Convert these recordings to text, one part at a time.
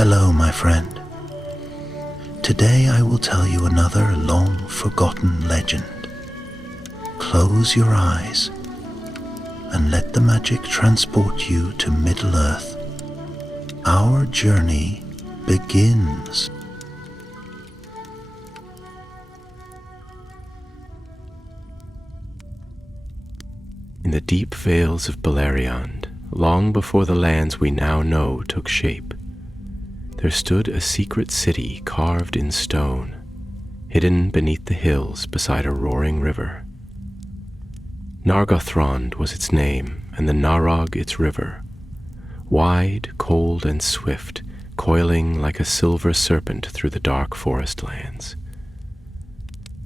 Hello, my friend. Today I will tell you another long-forgotten legend. Close your eyes and let the magic transport you to Middle-earth. Our journey begins. In the deep vales of Beleriand, long before the lands we now know took shape, there stood a secret city carved in stone, hidden beneath the hills beside a roaring river. Nargothrond was its name, and the Narog its river, wide, cold, and swift, coiling like a silver serpent through the dark forest lands.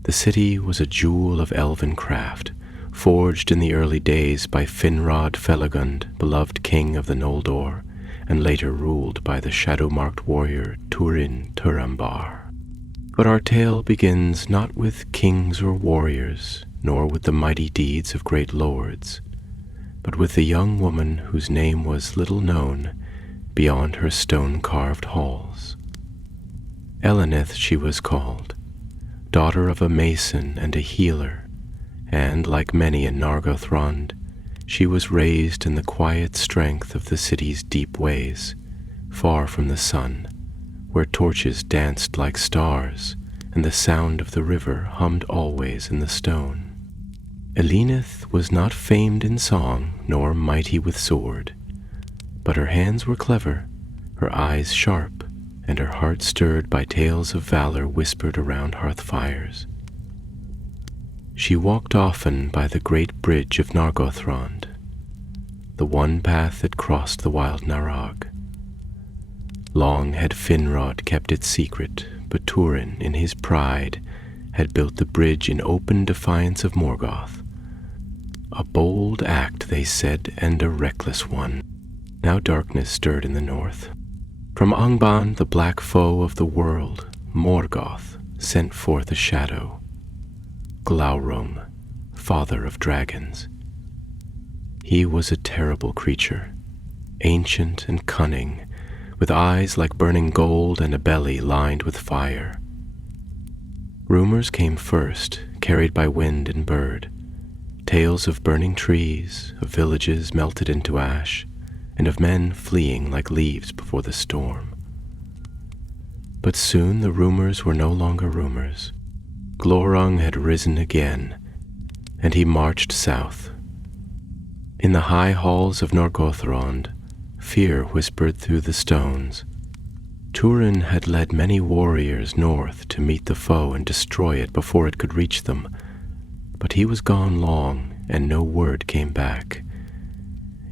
The city was a jewel of elven craft, forged in the early days by Finrod Felagund, beloved king of the Noldor, and later ruled by the shadow-marked warrior Turin Turambar. But our tale begins not with kings or warriors, nor with the mighty deeds of great lords, but with the young woman whose name was little known beyond her stone-carved halls. Elenith she was called, daughter of a mason and a healer, and, like many in Nargothrond, she was raised in the quiet strength of the city's deep ways, far from the sun, where torches danced like stars, and the sound of the river hummed always in the stone. Elenith was not famed in song, nor mighty with sword, but her hands were clever, her eyes sharp, and her heart stirred by tales of valor whispered around hearth fires. She walked often by the great bridge of Nargothrond, the one path that crossed the wild Narog. Long had Finrod kept it secret, but Turin, in his pride, had built the bridge in open defiance of Morgoth. A bold act, they said, and a reckless one. Now darkness stirred in the north. From Angband, the black foe of the world, Morgoth sent forth a shadow, Glaurung, father of dragons. He was a terrible creature, ancient and cunning, with eyes like burning gold and a belly lined with fire. Rumors came first, carried by wind and bird, tales of burning trees, of villages melted into ash, and of men fleeing like leaves before the storm. But soon the rumors were no longer rumors. Glaurung had risen again, and he marched south. In the high halls of Nargothrond, fear whispered through the stones. Turin had led many warriors north to meet the foe and destroy it before it could reach them, but he was gone long, and no word came back.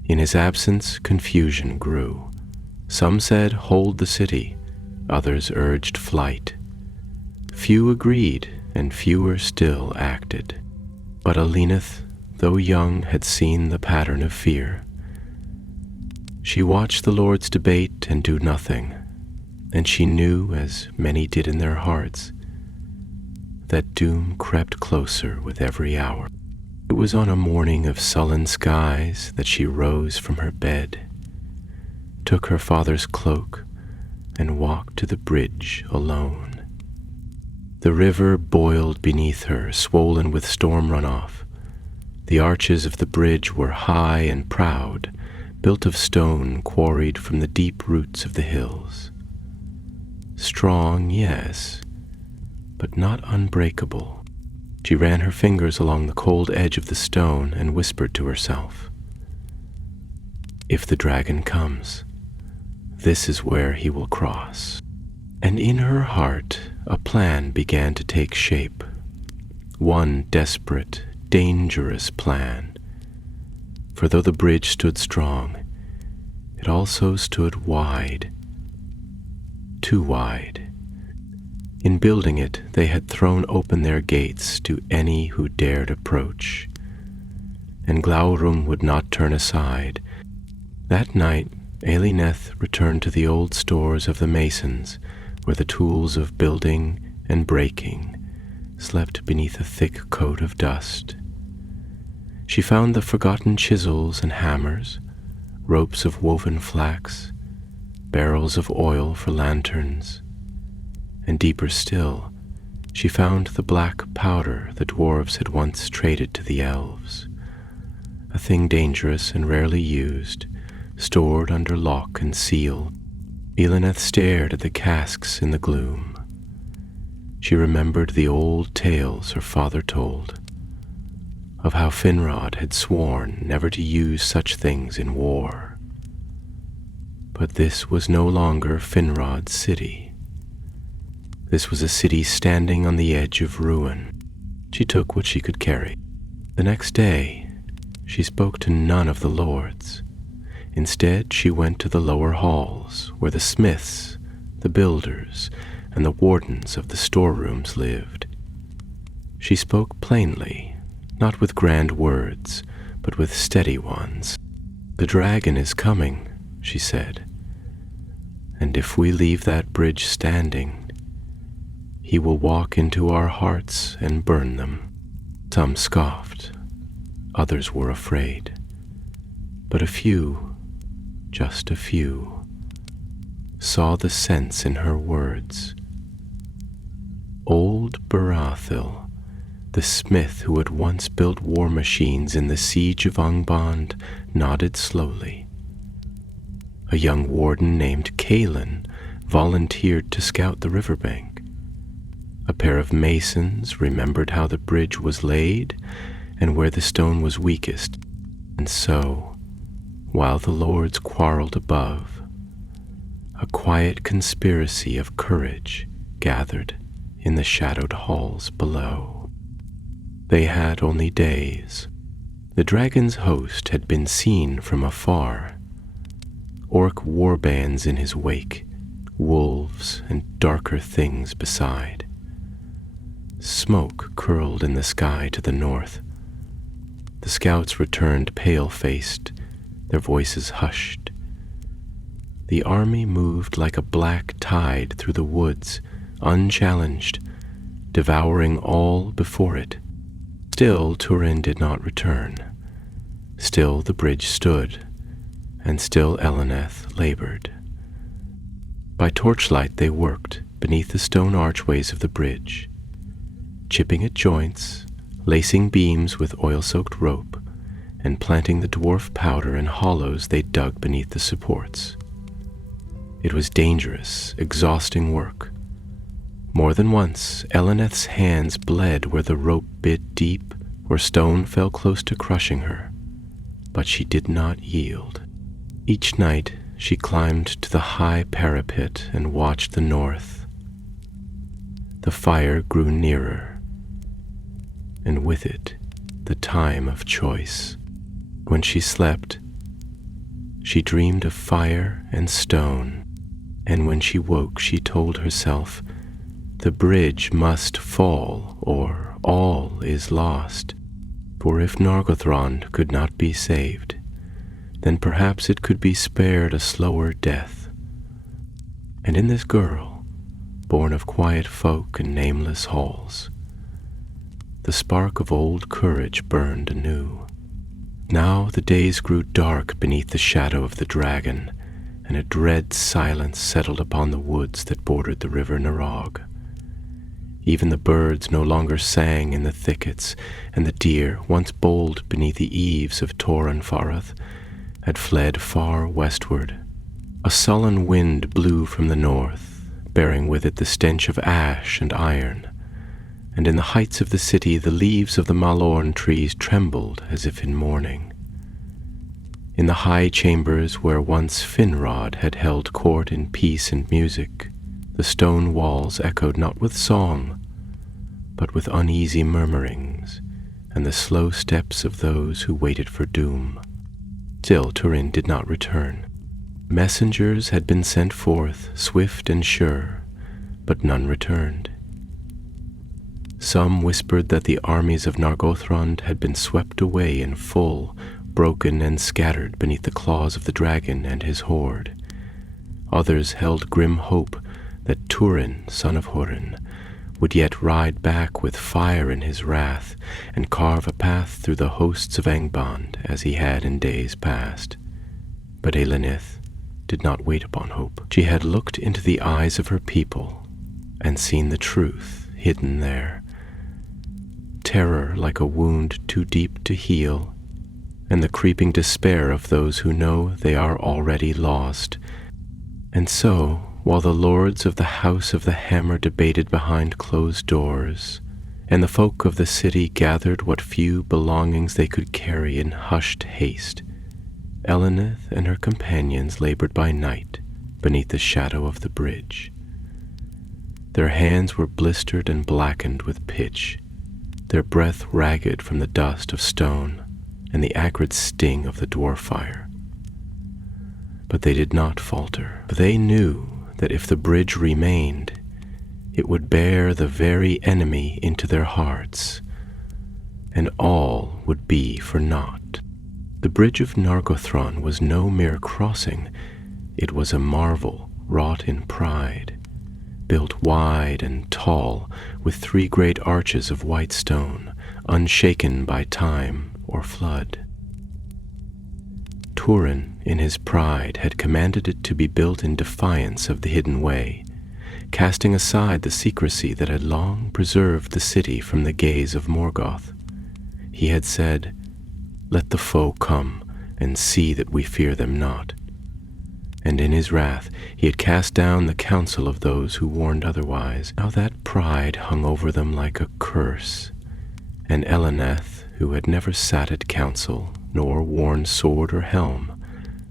In his absence, confusion grew. Some said, "Hold the city," others urged flight. Few agreed, and fewer still acted. But Elenith, though young, had seen the pattern of fear. She watched the lords debate and do nothing, and she knew, as many did in their hearts, that doom crept closer with every hour. It was on a morning of sullen skies that she rose from her bed, took her father's cloak, and walked to the bridge alone. The river boiled beneath her, swollen with storm runoff. The arches of the bridge were high and proud, built of stone quarried from the deep roots of the hills. Strong, yes, but not unbreakable. She ran her fingers along the cold edge of the stone and whispered to herself, "If the dragon comes, this is where he will cross." And in her heart a plan began to take shape, one desperate, dangerous plan. For though the bridge stood strong, it also stood wide, too wide. In building it, they had thrown open their gates to any who dared approach, and Glaurung would not turn aside. That night, Elenith returned to the old stores of the masons, where the tools of building and breaking slept beneath a thick coat of dust. She found the forgotten chisels and hammers, ropes of woven flax, barrels of oil for lanterns, and deeper still, she found the black powder the dwarves had once traded to the elves, a thing dangerous and rarely used, stored under lock and seal. Eleneth stared at the casks in the gloom. She remembered the old tales her father told, of how Finrod had sworn never to use such things in war. But this was no longer Finrod's city. This was a city standing on the edge of ruin. She took what she could carry. The next day, she spoke to none of the lords. Instead, she went to the lower halls, where the smiths, the builders, and the wardens of the storerooms lived. She spoke plainly, not with grand words, but with steady ones. "The dragon is coming," she said, "and if we leave that bridge standing, he will walk into our hearts and burn them." Some scoffed, others were afraid, but a few, just a few, saw the sense in her words. Old Barathil, the smith who had once built war machines in the siege of Angband, nodded slowly. A young warden named Kalin volunteered to scout the riverbank. A pair of masons remembered how the bridge was laid and where the stone was weakest, and so, while the lords quarreled above, a quiet conspiracy of courage gathered in the shadowed halls below. They had only days. The dragon's host had been seen from afar. Orc warbands in his wake, wolves and darker things beside. Smoke curled in the sky to the north. The scouts returned pale-faced, their voices hushed. The army moved like a black tide through the woods, unchallenged, devouring all before it. Still Turin did not return. Still the bridge stood, and still Eleneth labored. By torchlight they worked beneath the stone archways of the bridge, chipping at joints, lacing beams with oil-soaked rope, and planting the dwarf powder in hollows they dug beneath the supports. It was dangerous, exhausting work. More than once, Eleneth's hands bled where the rope bit deep, where stone fell close to crushing her, but she did not yield. Each night she climbed to the high parapet and watched the north. The fire grew nearer, and with it, the time of choice. When she slept, she dreamed of fire and stone, and when she woke, she told herself, the bridge must fall, or all is lost. For if Nargothrond could not be saved, then perhaps it could be spared a slower death. And in this girl, born of quiet folk and nameless halls, the spark of old courage burned anew. Now the days grew dark beneath the shadow of the dragon, and a dread silence settled upon the woods that bordered the river Narog. Even the birds no longer sang in the thickets, and the deer, once bold beneath the eaves of Toranfarath, had fled far westward. A sullen wind blew from the north, bearing with it the stench of ash and iron, and in the heights of the city the leaves of the malorn trees trembled as if in mourning. In the high chambers where once Finrod had held court in peace and music, the stone walls echoed not with song, but with uneasy murmurings and the slow steps of those who waited for doom. Still Turin did not return. Messengers had been sent forth, swift and sure, but none returned. Some whispered that the armies of Nargothrond had been swept away in full, broken and scattered beneath the claws of the dragon and his horde. Others held grim hope that Turin, son of Hurin, would yet ride back with fire in his wrath and carve a path through the hosts of Angband as he had in days past. But Elenith did not wait upon hope. She had looked into the eyes of her people and seen the truth hidden there. Terror like a wound too deep to heal, and the creeping despair of those who know they are already lost. And so, while the lords of the House of the Hammer debated behind closed doors, and the folk of the city gathered what few belongings they could carry in hushed haste, Eleneth and her companions labored by night beneath the shadow of the bridge. Their hands were blistered and blackened with pitch, their breath ragged from the dust of stone and the acrid sting of the dwarf fire. But they did not falter, for they knew that if the bridge remained, it would bear the very enemy into their hearts, and all would be for naught. The bridge of Nargothrond was no mere crossing, it was a marvel wrought in pride, built wide and tall with 3 great arches of white stone, unshaken by time or flood. Turin, in his pride, had commanded it to be built in defiance of the hidden way, casting aside the secrecy that had long preserved the city from the gaze of Morgoth. He had said, "Let the foe come, and see that we fear them not." And in his wrath he had cast down the counsel of those who warned otherwise. Now that pride hung over them like a curse, and Eleneth, who had never sat at council, nor worn sword or helm,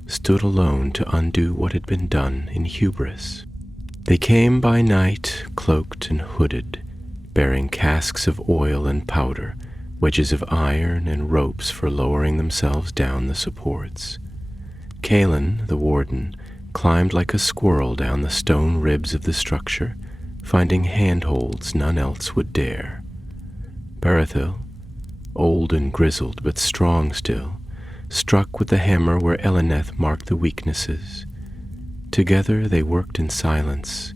stood alone to undo what had been done in hubris. They came by night, cloaked and hooded, bearing casks of oil and powder, wedges of iron and ropes for lowering themselves down the supports. Callan, the warden, climbed like a squirrel down the stone ribs of the structure, finding handholds none else would dare. Berethil, old and grizzled but strong still, struck with the hammer where Eleneth marked the weaknesses. Together they worked in silence,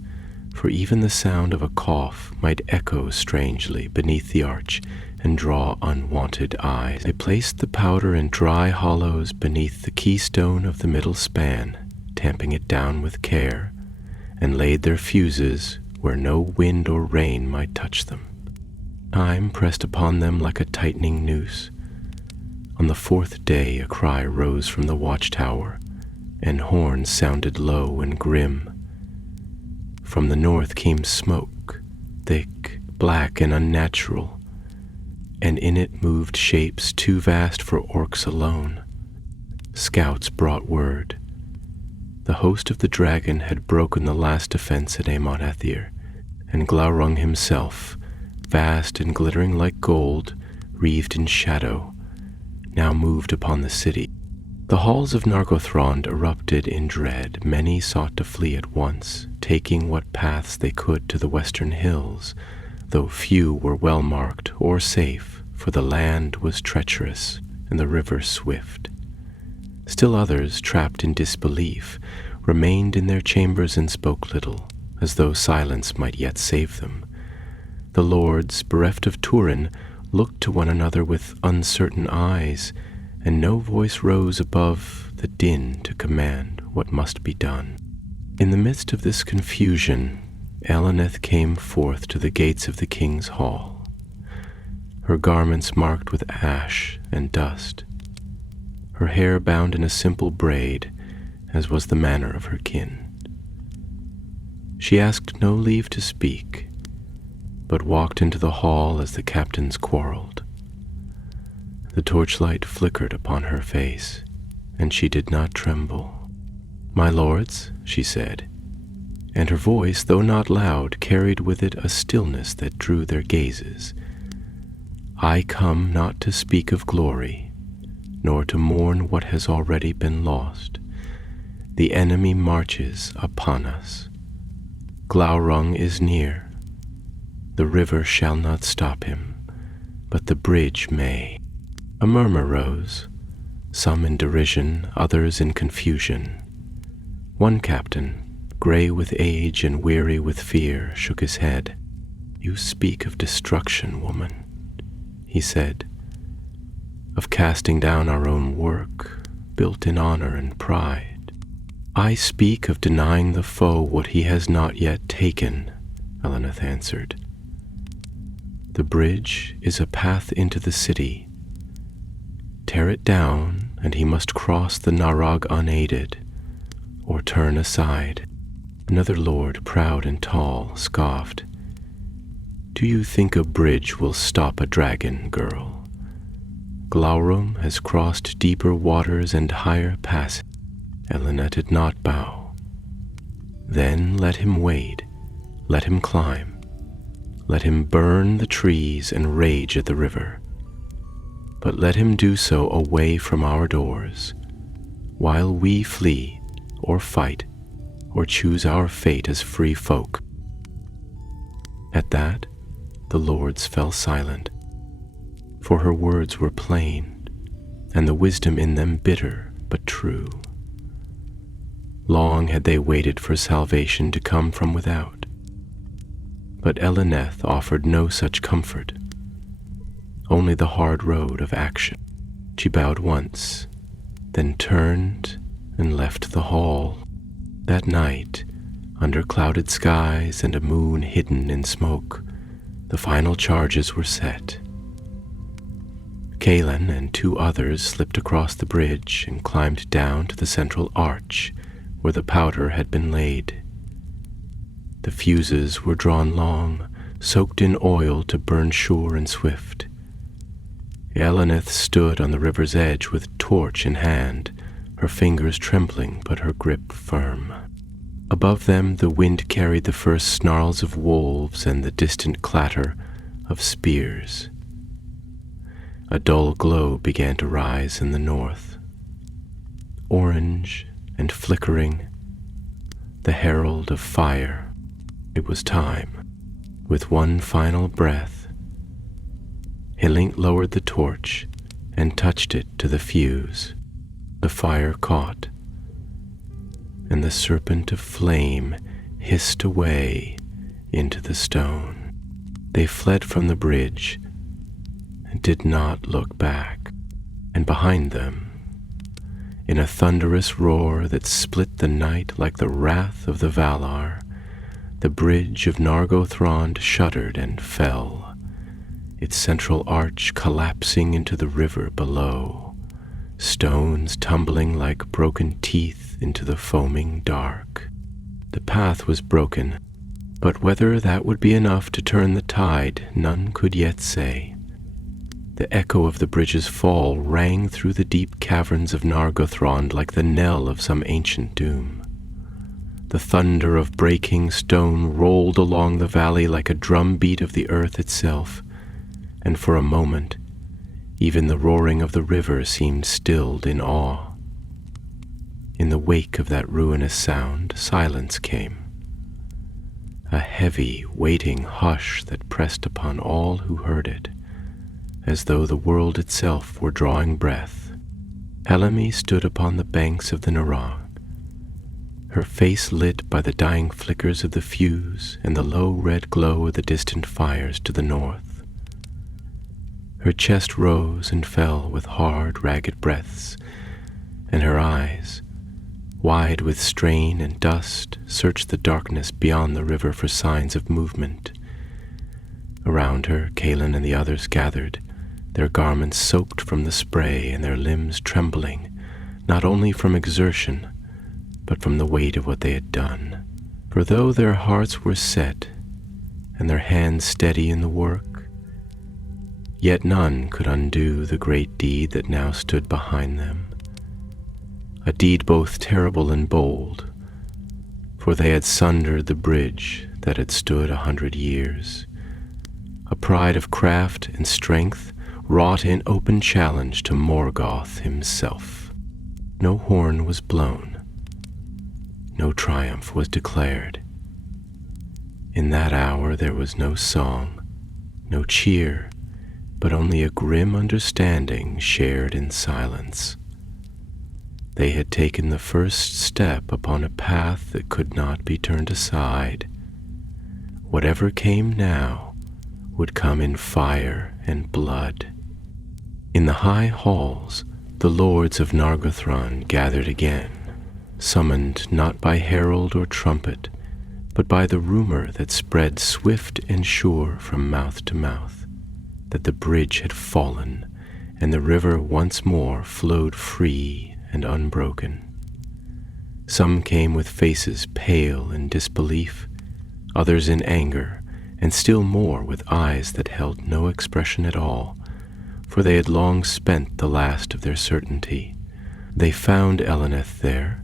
for even the sound of a cough might echo strangely beneath the arch and draw unwanted eyes. They placed the powder in dry hollows beneath the keystone of the middle span, tamping it down with care, and laid their fuses where no wind or rain might touch them. Time pressed upon them like a tightening noose. On the 4th day a cry rose from the watchtower, and horns sounded low and grim. From the north came smoke, thick, black, and unnatural, and in it moved shapes too vast for orcs alone. Scouts brought word. The host of the dragon had broken the last defense at Amon Athir, and Glaurung himself, vast and glittering like gold, wreathed in shadow, now moved upon the city. The halls of Nargothrond erupted in dread. Many sought to flee at once, taking what paths they could to the western hills, though few were well marked or safe, for the land was treacherous and the river swift. Still others, trapped in disbelief, remained in their chambers and spoke little, as though silence might yet save them. The lords, bereft of Turin, looked to one another with uncertain eyes, and no voice rose above the din to command what must be done. In the midst of this confusion, Eleneth came forth to the gates of the king's hall, her garments marked with ash and dust, her hair bound in a simple braid, as was the manner of her kin. She asked no leave to speak, but walked into the hall as the captains quarreled. The torchlight flickered upon her face, and she did not tremble. "My lords," she said, and her voice, though not loud, carried with it a stillness that drew their gazes. "I come not to speak of glory, nor to mourn what has already been lost. The enemy marches upon us. Glaurung is near. The river shall not stop him, but the bridge may." A murmur rose, some in derision, others in confusion. One captain, gray with age and weary with fear, shook his head. "You speak of destruction, woman," he said, "of casting down our own work, built in honor and pride. I speak of denying the foe what he has not yet taken, Eleneth answered. The bridge is a path into the city. Tear it down, and he must cross the Narog unaided, or turn aside. Another lord, proud and tall, scoffed. Do you think a bridge will stop a dragon, girl? Glaurum has crossed deeper waters and higher passes. Eleneth did not bow. Then let him wade, let him climb, let him burn the trees and rage at the river. But let him do so away from our doors, while we flee, or fight, or choose our fate as free folk. At that, the lords fell silent, for her words were plain, and the wisdom in them bitter but true. Long had they waited for salvation to come from without, but Eleneth offered no such comfort, only the hard road of action. She bowed once, then turned and left the hall. That night, under clouded skies and a moon hidden in smoke, the final charges were set. Kaelin and 2 others slipped across the bridge and climbed down to the central arch where the powder had been laid. The fuses were drawn long, soaked in oil to burn sure and swift. Eleneth stood on the river's edge with torch in hand, her fingers trembling but her grip firm. Above them the wind carried the first snarls of wolves and the distant clatter of spears. A dull glow began to rise in the north, orange and flickering, the herald of fire. It was time. With one final breath, Hilink lowered the torch and touched it to the fuse. The fire caught, and the serpent of flame hissed away into the stone. They fled from the bridge and did not look back, and behind them, in a thunderous roar that split the night like the wrath of the Valar, the bridge of Nargothrond shuddered and fell, its central arch collapsing into the river below, stones tumbling like broken teeth into the foaming dark. The path was broken, but whether that would be enough to turn the tide, none could yet say. The echo of the bridge's fall rang through the deep caverns of Nargothrond like the knell of some ancient doom. The thunder of breaking stone rolled along the valley like a drumbeat of the earth itself, and for a moment, even the roaring of the river seemed stilled in awe. In the wake of that ruinous sound, silence came, a heavy, waiting hush that pressed upon all who heard it, as though the world itself were drawing breath. Helemi stood upon the banks of the Narog, her face lit by the dying flickers of the fuse and the low red glow of the distant fires to the north. Her chest rose and fell with hard, ragged breaths, and her eyes, wide with strain and dust, searched the darkness beyond the river for signs of movement. Around her, Kaelin and the others gathered, their garments soaked from the spray and their limbs trembling, not only from exertion, but from the weight of what they had done. For though their hearts were set and their hands steady in the work, yet none could undo the great deed that now stood behind them, a deed both terrible and bold, for they had sundered the bridge that had stood 100 years, a pride of craft and strength wrought in open challenge to Morgoth himself. No horn was blown, no triumph was declared. In that hour there was no song, no cheer, but only a grim understanding shared in silence. They had taken the first step upon a path that could not be turned aside. Whatever came now would come in fire and blood. In the high halls, the lords of Nargothrond gathered again, summoned not by herald or trumpet, but by the rumor that spread swift and sure from mouth to mouth, that the bridge had fallen and the river once more flowed free and unbroken. Some came with faces pale in disbelief, others in anger, and still more with eyes that held no expression at all, for they had long spent the last of their certainty. They found Eleneth there,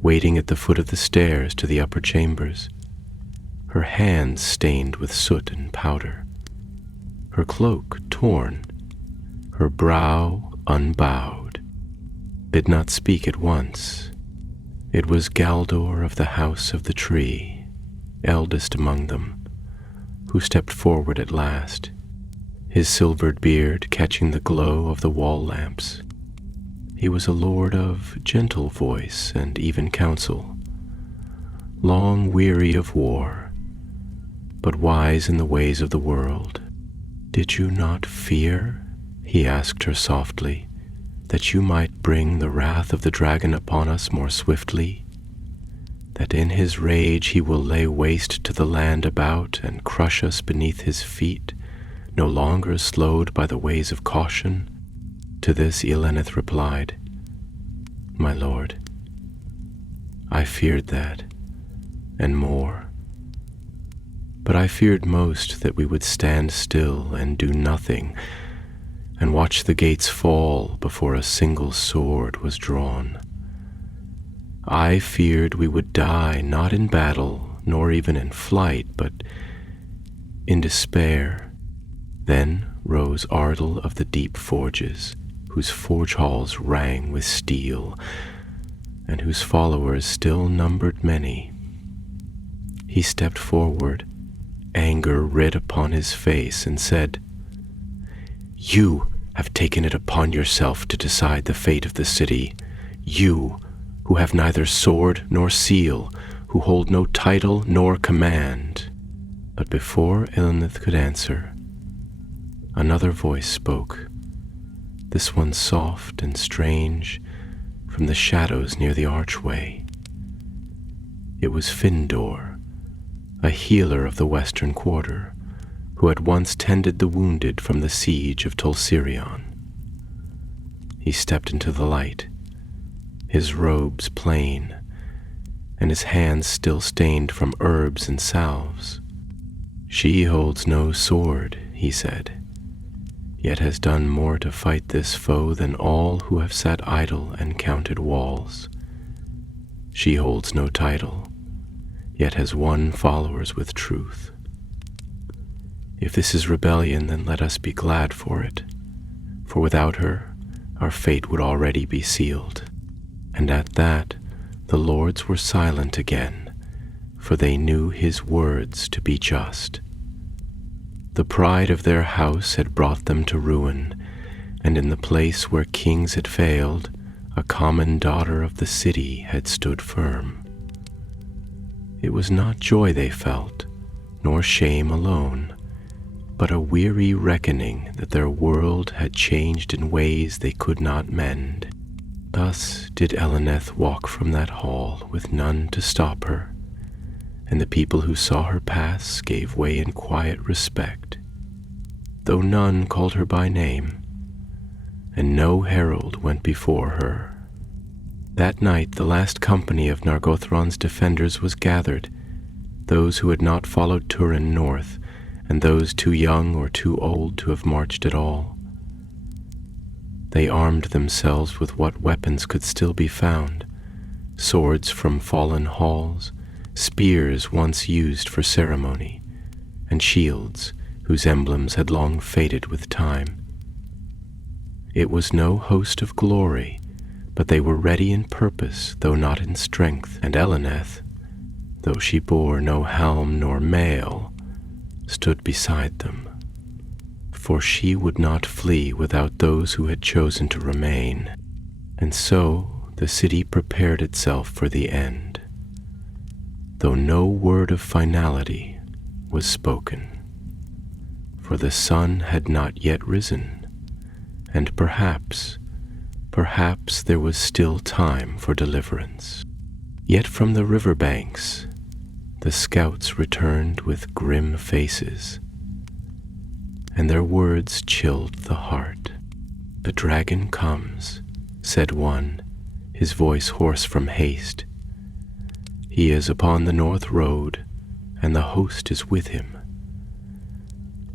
waiting at the foot of the stairs to the upper chambers, her hands stained with soot and powder, her cloak torn, her brow unbowed. Did not speak at once. It was Galdor of the House of the Tree, eldest among them, who stepped forward at last, his silvered beard catching the glow of the wall lamps. He was a lord of gentle voice and even counsel, long weary of war, but wise in the ways of the world. "Did you not fear," he asked her softly, "that you might bring the wrath of the dragon upon us more swiftly? That in his rage he will lay waste to the land about and crush us beneath his feet, no longer slowed by the ways of caution?" To this Eleneth replied, "My lord, I feared that, and more. But I feared most that we would stand still and do nothing, and watch the gates fall before a single sword was drawn. I feared we would die not in battle, nor even in flight, but in despair." Then rose Ardal of the deep forges, whose forge halls rang with steel, and whose followers still numbered many. He stepped forward, anger writ upon his face, and said, "You have taken it upon yourself to decide the fate of the city, you who have neither sword nor seal, who hold no title nor command." But before Eleneth could answer, another voice spoke, this one soft and strange, from the shadows near the archway. It was Findor, a healer of the western quarter, who had once tended the wounded from the siege of Tolsirion. He stepped into the light, his robes plain, and his hands still stained from herbs and salves. "She holds no sword," he said, "yet has done more to fight this foe than all who have sat idle and counted walls. She holds no title, yet has won followers with truth. If this is rebellion, then let us be glad for it, for without her, our fate would already be sealed." And at that, the lords were silent again, for they knew his words to be just. The pride of their house had brought them to ruin, and in the place where kings had failed, a common daughter of the city had stood firm. It was not joy they felt, nor shame alone, but a weary reckoning that their world had changed in ways they could not mend. Thus did Eleneth walk from that hall with none to stop her, and the people who saw her pass gave way in quiet respect, though none called her by name, and no herald went before her. That night the last company of Nargothron's defenders was gathered, those who had not followed Turin north, and those too young or too old to have marched at all. They armed themselves with what weapons could still be found, swords from fallen halls, spears once used for ceremony, and shields whose emblems had long faded with time. It was no host of glory, but they were ready in purpose, though not in strength, and Eleneth, though she bore no helm nor mail, stood beside them, for she would not flee without those who had chosen to remain, and so the city prepared itself for the end, though no word of finality was spoken, for the sun had not yet risen, and perhaps there was still time for deliverance. Yet from the river banks the scouts returned with grim faces, and their words chilled the heart. "The dragon comes," said one, his voice hoarse from haste. "He is upon the north road, and the host is with him.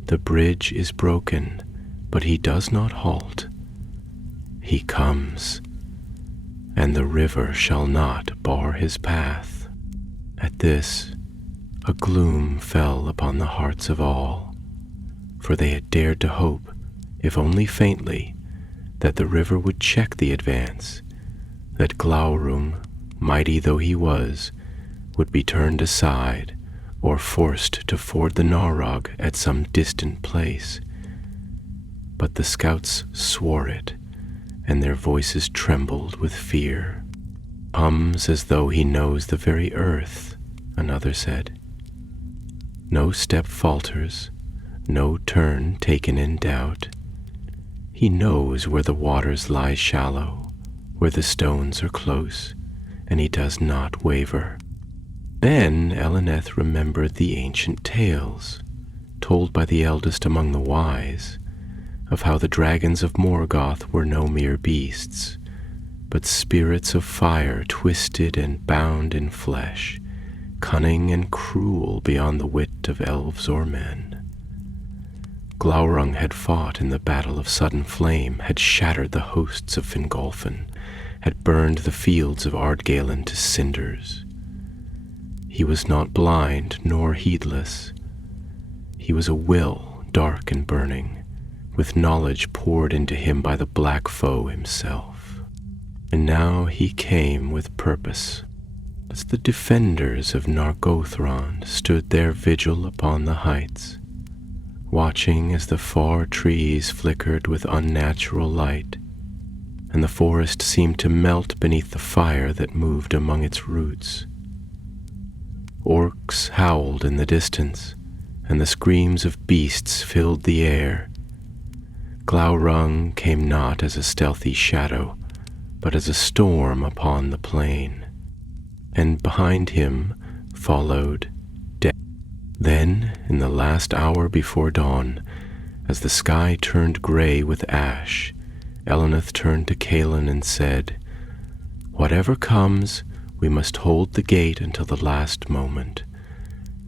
The bridge is broken, but he does not halt. He comes, and the river shall not bar his path." At this, a gloom fell upon the hearts of all, for they had dared to hope, if only faintly, that the river would check the advance, that Glaurung, mighty though he was, would be turned aside or forced to ford the Narog at some distant place. But the scouts swore it, and their voices trembled with fear. "Hums as though he knows the very earth," another said. "No step falters, no turn taken in doubt. He knows where the waters lie shallow, where the stones are close, and he does not waver." Then Eleneth remembered the ancient tales, told by the eldest among the wise, of how the dragons of Morgoth were no mere beasts, but spirits of fire twisted and bound in flesh, cunning and cruel beyond the wit of elves or men. Glaurung had fought in the Battle of Sudden Flame, had shattered the hosts of Fingolfin, had burned the fields of Ardgalen to cinders. He was not blind nor heedless. He was a will dark and burning, with knowledge poured into him by the black foe himself. And now he came with purpose, as the defenders of Nargothrond stood their vigil upon the heights, watching as the far trees flickered with unnatural light, and the forest seemed to melt beneath the fire that moved among its roots. Orcs howled in the distance, and the screams of beasts filled the air. Glaurung came not as a stealthy shadow, but as a storm upon the plain, and behind him followed death. Then, in the last hour before dawn, as the sky turned gray with ash, Eleneth turned to Cailan and said, "Whatever comes, we must hold the gate until the last moment.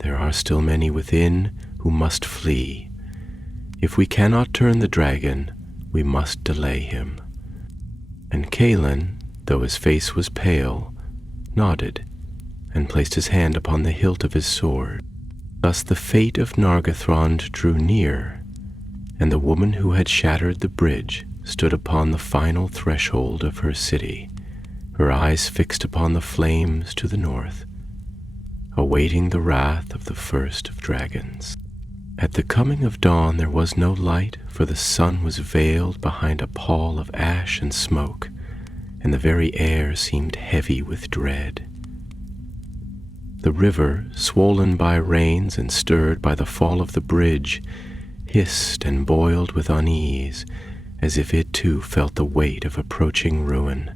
There are still many within who must flee. If we cannot turn the dragon, we must delay him." And Cailan, though his face was pale, nodded and placed his hand upon the hilt of his sword. Thus the fate of Nargothrond drew near, and the woman who had shattered the bridge stood upon the final threshold of her city, her eyes fixed upon the flames to the north, awaiting the wrath of the first of dragons. At the coming of dawn there was no light, for the sun was veiled behind a pall of ash and smoke, and the very air seemed heavy with dread. The river, swollen by rains and stirred by the fall of the bridge, hissed and boiled with unease, as if it too felt the weight of approaching ruin.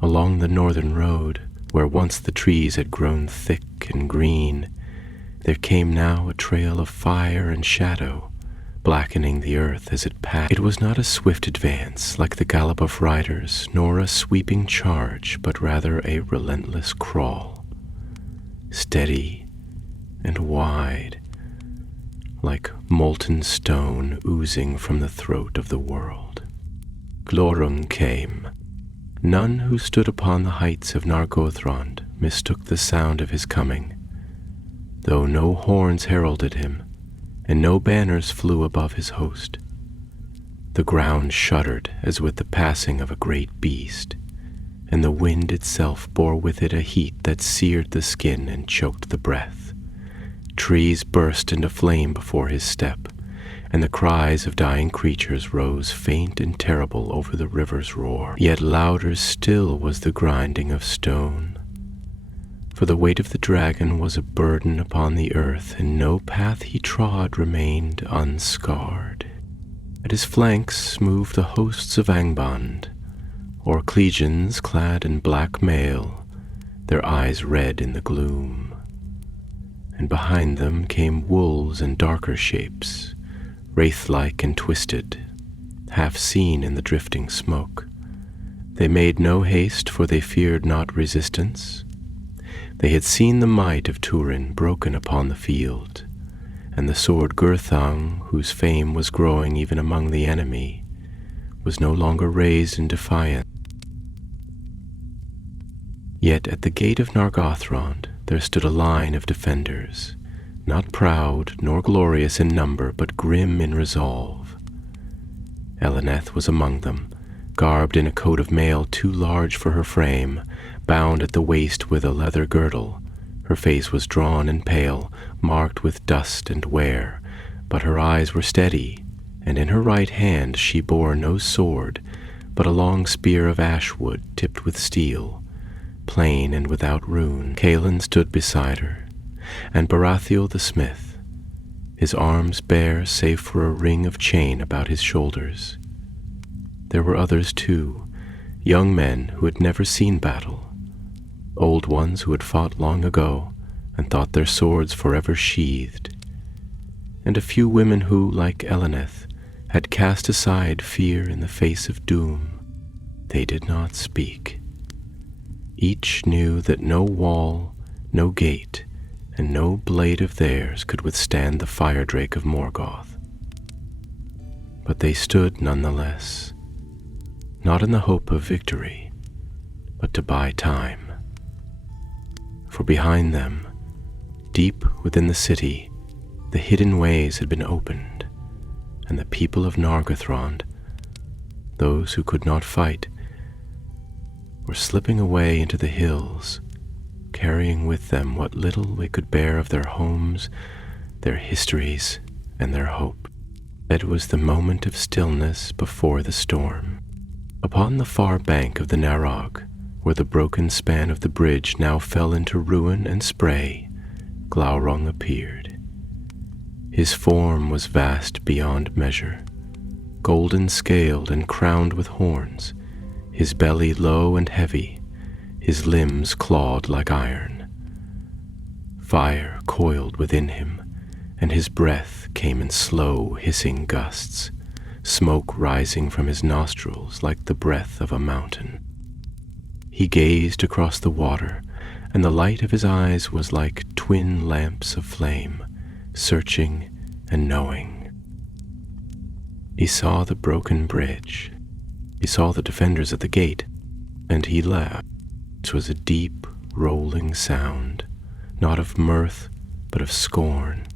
Along the northern road, where once the trees had grown thick and green, there came now a trail of fire and shadow, blackening the earth as it passed. It was not a swift advance like the gallop of riders, nor a sweeping charge, but rather a relentless crawl, steady and wide, like molten stone oozing from the throat of the world. Glaurung came. None who stood upon the heights of Nargothrond mistook the sound of his coming, though no horns heralded him, and no banners flew above his host. The ground shuddered as with the passing of a great beast, and the wind itself bore with it a heat that seared the skin and choked the breath. Trees burst into flame before his step, and the cries of dying creatures rose faint and terrible over the river's roar. Yet louder still was the grinding of stone, for the weight of the dragon was a burden upon the earth, and no path he trod remained unscarred. At his flanks moved the hosts of Angband, Orclegians clad in black mail, their eyes red in the gloom. And behind them came wolves in darker shapes, wraith-like and twisted, half seen in the drifting smoke. They made no haste, for they feared not resistance. They had seen the might of Turin broken upon the field, and the sword Gurthang, whose fame was growing even among the enemy, was no longer raised in defiance. Yet at the gate of Nargothrond there stood a line of defenders, not proud nor glorious in number, but grim in resolve. Eleneth was among them, garbed in a coat of mail too large for her frame, bound at the waist with a leather girdle. Her face was drawn and pale, marked with dust and wear, but her eyes were steady, and in her right hand she bore no sword, but a long spear of ash wood tipped with steel, plain and without rune. Calin stood beside her, and Barathiel the smith, his arms bare save for a ring of chain about his shoulders. There were others too, young men who had never seen battle, old ones who had fought long ago and thought their swords forever sheathed, and a few women who, like Eleneth, had cast aside fear in the face of doom. They did not speak. Each knew that no wall, no gate, and no blade of theirs could withstand the fire drake of Morgoth. But they stood nonetheless, not in the hope of victory, but to buy time. For behind them, deep within the city, the hidden ways had been opened, and the people of Nargothrond, those who could not fight, were slipping away into the hills, carrying with them what little they could bear of their homes, their histories, and their hope. It was the moment of stillness before the storm. Upon the far bank of the Narog, where the broken span of the bridge now fell into ruin and spray, Glaurung appeared. His form was vast beyond measure, golden scaled and crowned with horns, his belly low and heavy, his limbs clawed like iron. Fire coiled within him, and his breath came in slow, hissing gusts, smoke rising from his nostrils like the breath of a mountain. He gazed across the water, and the light of his eyes was like twin lamps of flame, searching and knowing. He saw the broken bridge. He saw the defenders at the gate, and he laughed. It was a deep, rolling sound, not of mirth, but of scorn.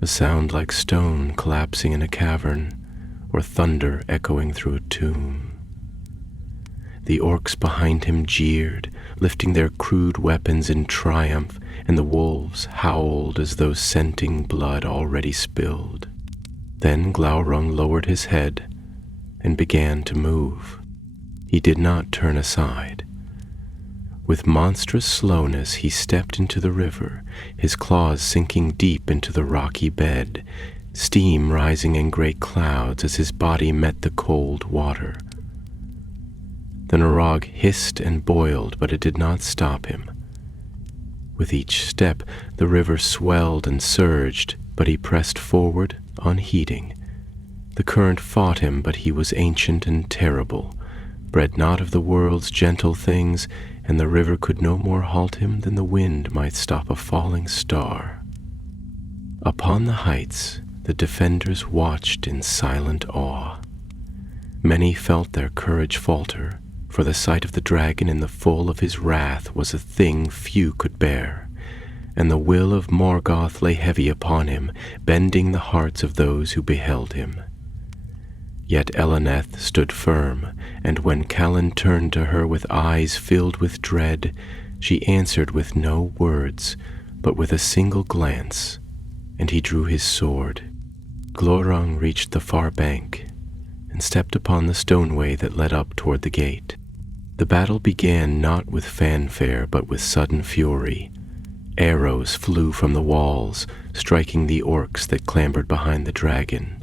A sound like stone collapsing in a cavern, or thunder echoing through a tomb. The orcs behind him jeered, lifting their crude weapons in triumph, and the wolves howled as though scenting blood already spilled. Then Glaurung lowered his head and began to move. He did not turn aside. With monstrous slowness he stepped into the river, his claws sinking deep into the rocky bed, steam rising in great clouds as his body met the cold water. The Narog hissed and boiled, but it did not stop him. With each step, the river swelled and surged, but he pressed forward, unheeding. The current fought him, but he was ancient and terrible, bred not of the world's gentle things, and the river could no more halt him than the wind might stop a falling star. Upon the heights, the defenders watched in silent awe. Many felt their courage falter, for the sight of the dragon in the full of his wrath was a thing few could bear, and the will of Morgoth lay heavy upon him, bending the hearts of those who beheld him. Yet Eleneth stood firm, and when Callan turned to her with eyes filled with dread, she answered with no words, but with a single glance, and he drew his sword. Glaurung reached the far bank, and stepped upon the stoneway that led up toward the gate. The battle began not with fanfare, but with sudden fury. Arrows flew from the walls, striking the orcs that clambered behind the dragon.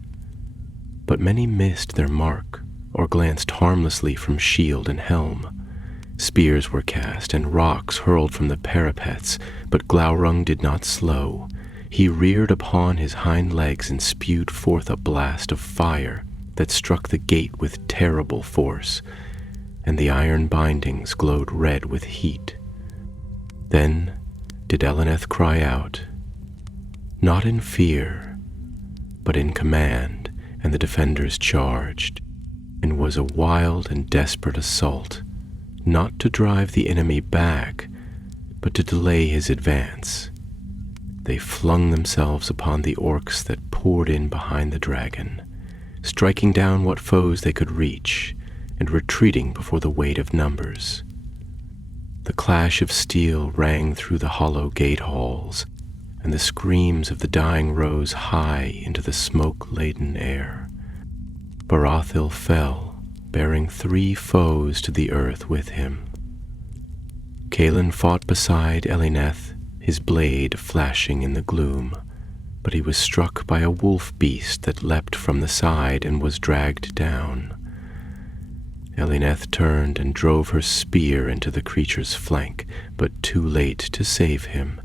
But many missed their mark, or glanced harmlessly from shield and helm. Spears were cast and rocks hurled from the parapets, but Glaurung did not slow. He reared upon his hind legs and spewed forth a blast of fire that struck the gate with terrible force, and the iron bindings glowed red with heat. Then did Eleneth cry out, not in fear, but in command, and the defenders charged, and was a wild and desperate assault, not to drive the enemy back, but to delay his advance. They flung themselves upon the orcs that poured in behind the dragon, striking down what foes they could reach, and retreating before the weight of numbers. The clash of steel rang through the hollow gate halls, and the screams of the dying rose high into the smoke-laden air. Barathil fell, bearing 3 foes to the earth with him. Cailan fought beside Eleneth, his blade flashing in the gloom, but he was struck by a wolf beast that leapt from the side and was dragged down. Eleneth turned and drove her spear into the creature's flank, but too late to save him,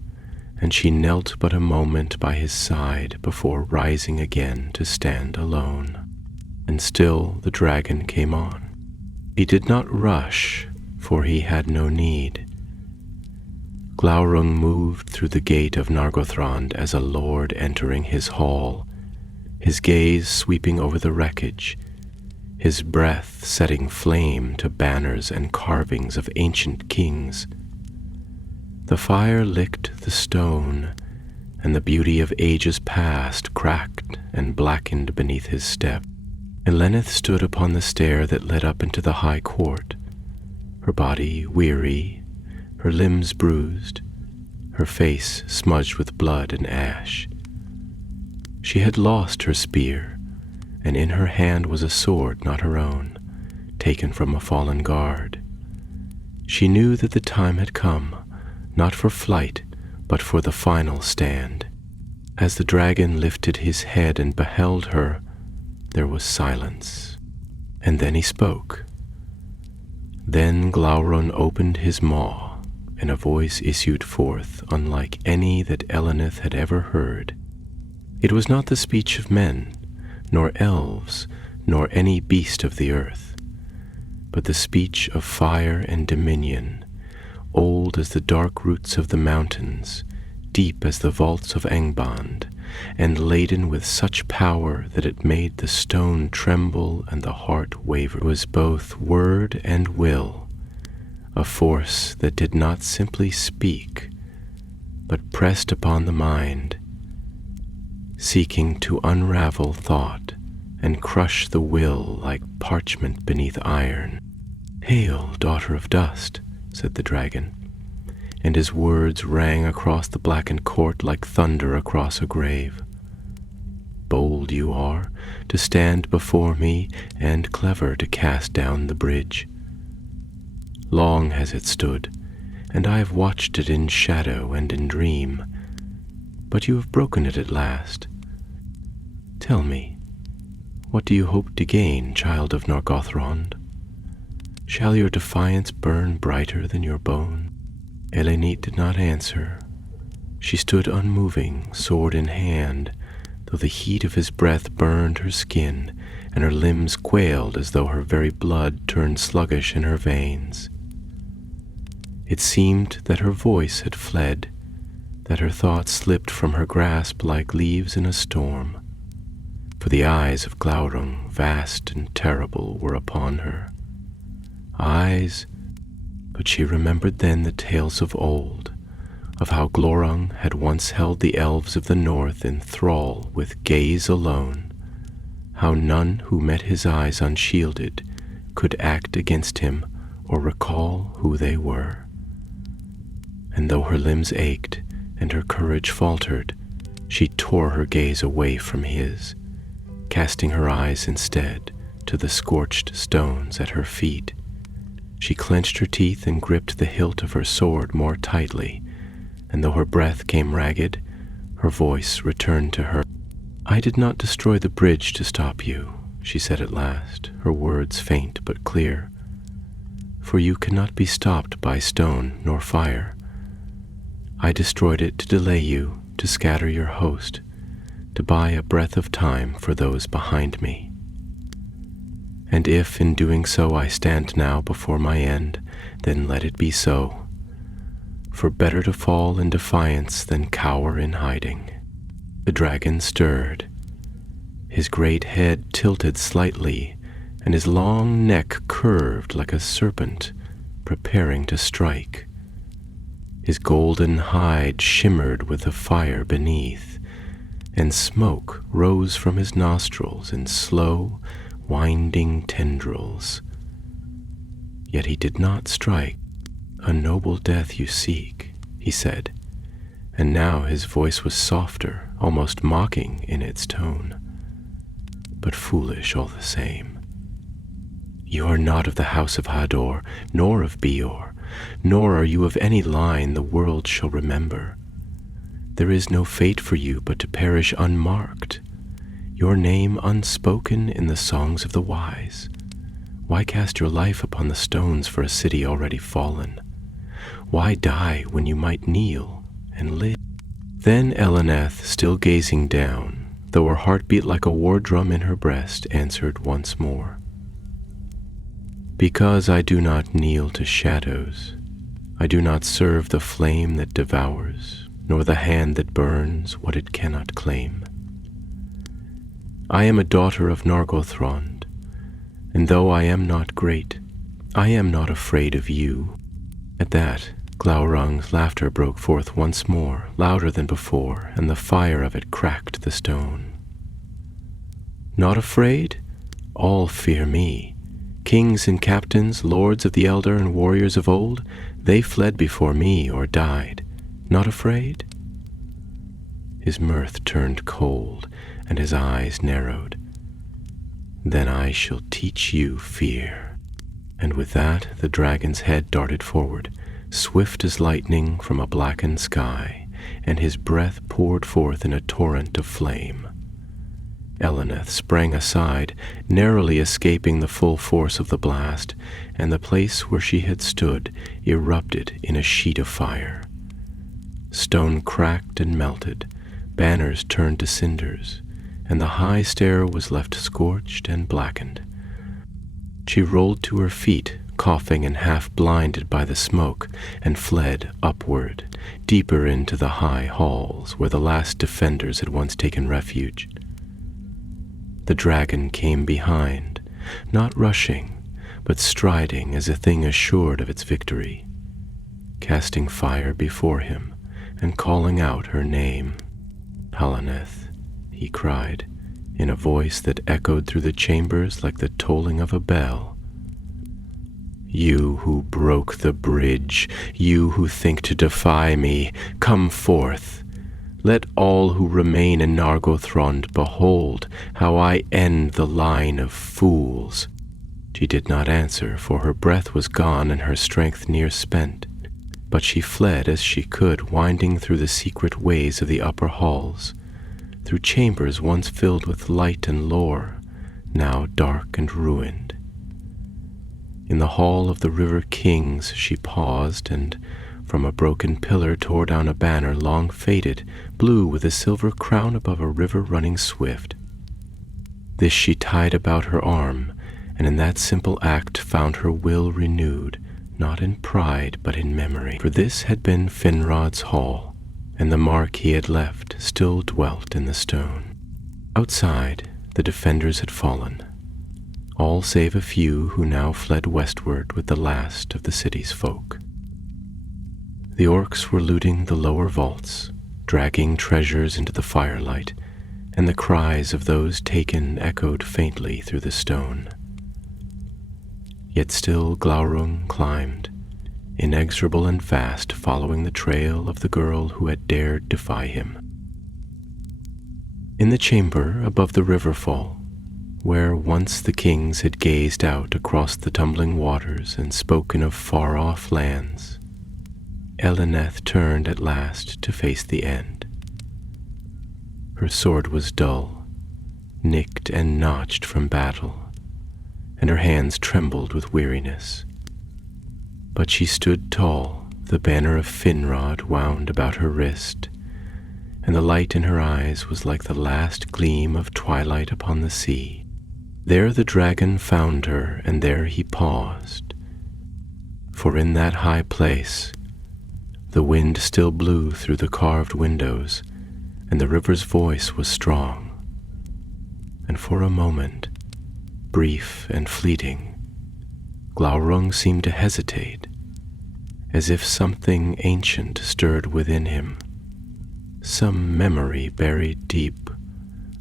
and she knelt but a moment by his side before rising again to stand alone. And still the dragon came on. He did not rush, for he had no need. Glaurung moved through the gate of Nargothrond as a lord entering his hall, his gaze sweeping over the wreckage, his breath setting flame to banners and carvings of ancient kings. The fire licked the stone, and the beauty of ages past cracked and blackened beneath his step. Eleneth stood upon the stair that led up into the high court, her body weary, her limbs bruised, her face smudged with blood and ash. She had lost her spear, and in her hand was a sword not her own, taken from a fallen guard. She knew that the time had come, not for flight, but for the final stand. As the dragon lifted his head and beheld her, there was silence, and then he spoke. Then Glaurung opened his maw, and a voice issued forth unlike any that Eleneth had ever heard. It was not the speech of men, nor elves, nor any beast of the earth, but the speech of fire and dominion, old as the dark roots of the mountains, deep as the vaults of Angband, and laden with such power that it made the stone tremble and the heart waver. It was both word and will, a force that did not simply speak, but pressed upon the mind, seeking to unravel thought and crush the will like parchment beneath iron. "Hail, daughter of dust," said the dragon, and his words rang across the blackened court like thunder across a grave. "Bold you are to stand before me, and clever to cast down the bridge. Long has it stood, and I have watched it in shadow and in dream, but you have broken it at last. Tell me, what do you hope to gain, child of Nargothrond? Shall your defiance burn brighter than your bone?" Eleneth did not answer. She stood unmoving, sword in hand, though the heat of his breath burned her skin, and her limbs quailed as though her very blood turned sluggish in her veins. It seemed that her voice had fled, that her thoughts slipped from her grasp like leaves in a storm, for the eyes of Glaurung, vast and terrible, were upon her. Eyes, but she remembered then the tales of old, of how Glaurung had once held the elves of the north in thrall with gaze alone, how none who met his eyes unshielded could act against him or recall who they were. And though her limbs ached and her courage faltered, she tore her gaze away from his, casting her eyes instead to the scorched stones at her feet. She clenched her teeth and gripped the hilt of her sword more tightly, and though her breath came ragged, her voice returned to her. "I did not destroy the bridge to stop you," she said at last, her words faint but clear. for you cannot be stopped by stone nor fire. I destroyed it to delay you, to scatter your host, to buy a breath of time for those behind me. And if in doing so I stand now before my end, then let it be so. For better to fall in defiance than cower in hiding. The dragon stirred. His great head tilted slightly, and his long neck curved like a serpent, preparing to strike. His golden hide shimmered with the fire beneath, and smoke rose from his nostrils in slow, winding tendrils. Yet he did not strike. "A noble death you seek," he said, and now his voice was softer, almost mocking in its tone, but foolish all the same. "You are not of the house of Hador, nor of Beor, nor are you of any line the world shall remember. There is no fate for you but to perish unmarked, your name unspoken in the songs of the wise. Why cast your life upon the stones for a city already fallen? Why die when you might kneel and live?" Then Eleneth, still gazing down, though her heart beat like a war drum in her breast, answered once more. "Because I do not kneel to shadows, I do not serve the flame that devours, nor the hand that burns what it cannot claim. I am a daughter of Nargothrond, and though I am not great, I am not afraid of you." At that, Glaurung's laughter broke forth once more, louder than before, and the fire of it cracked the stone. "Not afraid? All fear me. Kings and captains, lords of the Elder and warriors of old, they fled before me or died. Not afraid?" His mirth turned cold, and his eyes narrowed. "Then I shall teach you fear." And with that, the dragon's head darted forward, swift as lightning from a blackened sky, and his breath poured forth in a torrent of flame. Eleneth sprang aside, narrowly escaping the full force of the blast, and the place where she had stood erupted in a sheet of fire. Stone cracked and melted, banners turned to cinders, and the high stair was left scorched and blackened. She rolled to her feet, coughing and half blinded by the smoke, and fled upward, deeper into the high halls where the last defenders had once taken refuge. The dragon came behind, not rushing, but striding as a thing assured of its victory, casting fire before him and calling out her name. "Halaneth," he cried, in a voice that echoed through the chambers like the tolling of a bell. "You who broke the bridge, you who think to defy me, come forth. Let all who remain in Nargothrond behold how I end the line of fools." She did not answer, for her breath was gone and her strength near spent, but she fled as she could, winding through the secret ways of the upper halls, through chambers once filled with light and lore, now dark and ruined. In the hall of the River Kings she paused, and from a broken pillar tore down a banner long faded, blue with a silver crown above a river running swift. This she tied about her arm, and in that simple act found her will renewed, not in pride but in memory. For this had been Finrod's hall, and the mark he had left still dwelt in the stone. Outside, the defenders had fallen, all save a few who now fled westward with the last of the city's folk. The orcs were looting the lower vaults, dragging treasures into the firelight, and the cries of those taken echoed faintly through the stone. Yet still Glaurung climbed, inexorable and fast, following the trail of the girl who had dared defy him. In the chamber above the riverfall, where once the kings had gazed out across the tumbling waters and spoken of far-off lands, Eleneth turned at last to face the end. Her sword was dull, nicked and notched from battle, and her hands trembled with weariness. But she stood tall, the banner of Finrod wound about her wrist, and the light in her eyes was like the last gleam of twilight upon the sea. There the dragon found her, and there he paused, for in that high place the wind still blew through the carved windows, and the river's voice was strong. And for a moment, brief and fleeting, Glaurung seemed to hesitate, as if something ancient stirred within him, some memory buried deep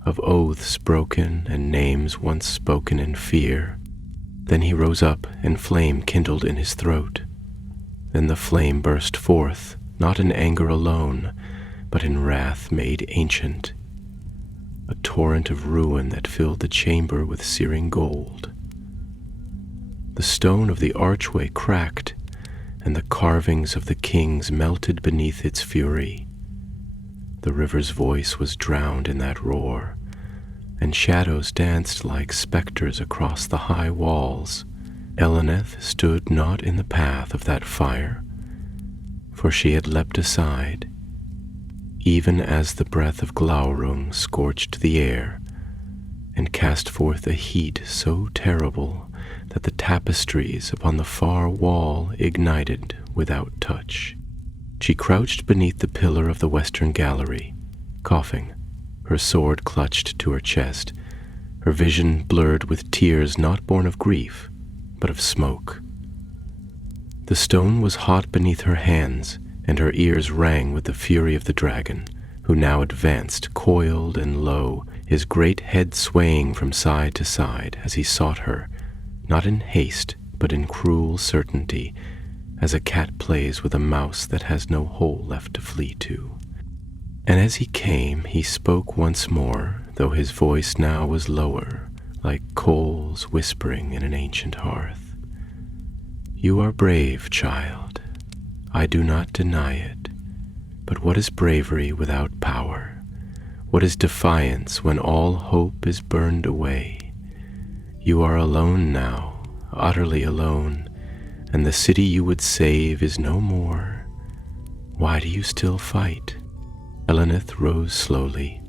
of oaths broken and names once spoken in fear. Then he rose up, and flame kindled in his throat. Then the flame burst forth, not in anger alone, but in wrath made ancient, a torrent of ruin that filled the chamber with searing gold. The stone of the archway cracked, and the carvings of the kings melted beneath its fury. The river's voice was drowned in that roar, and shadows danced like specters across the high walls. Eleneth stood not in the path of that fire, for she had leapt aside, even as the breath of Glaurung scorched the air, and cast forth a heat so terrible that the tapestries upon the far wall ignited without touch. She crouched beneath the pillar of the western gallery, coughing, her sword clutched to her chest, her vision blurred with tears not born of grief, but of smoke. The stone was hot beneath her hands, and her ears rang with the fury of the dragon, who now advanced, coiled and low, his great head swaying from side to side as he sought her, not in haste, but in cruel certainty, as a cat plays with a mouse that has no hole left to flee to. And as he came, he spoke once more, though his voice now was lower, like coals whispering in an ancient hearth. You are brave, child. I do not deny it. But what is bravery without power? What is defiance when all hope is burned away? You are alone now, utterly alone, and the city you would save is no more. Why do you still fight? Eleneth rose slowly,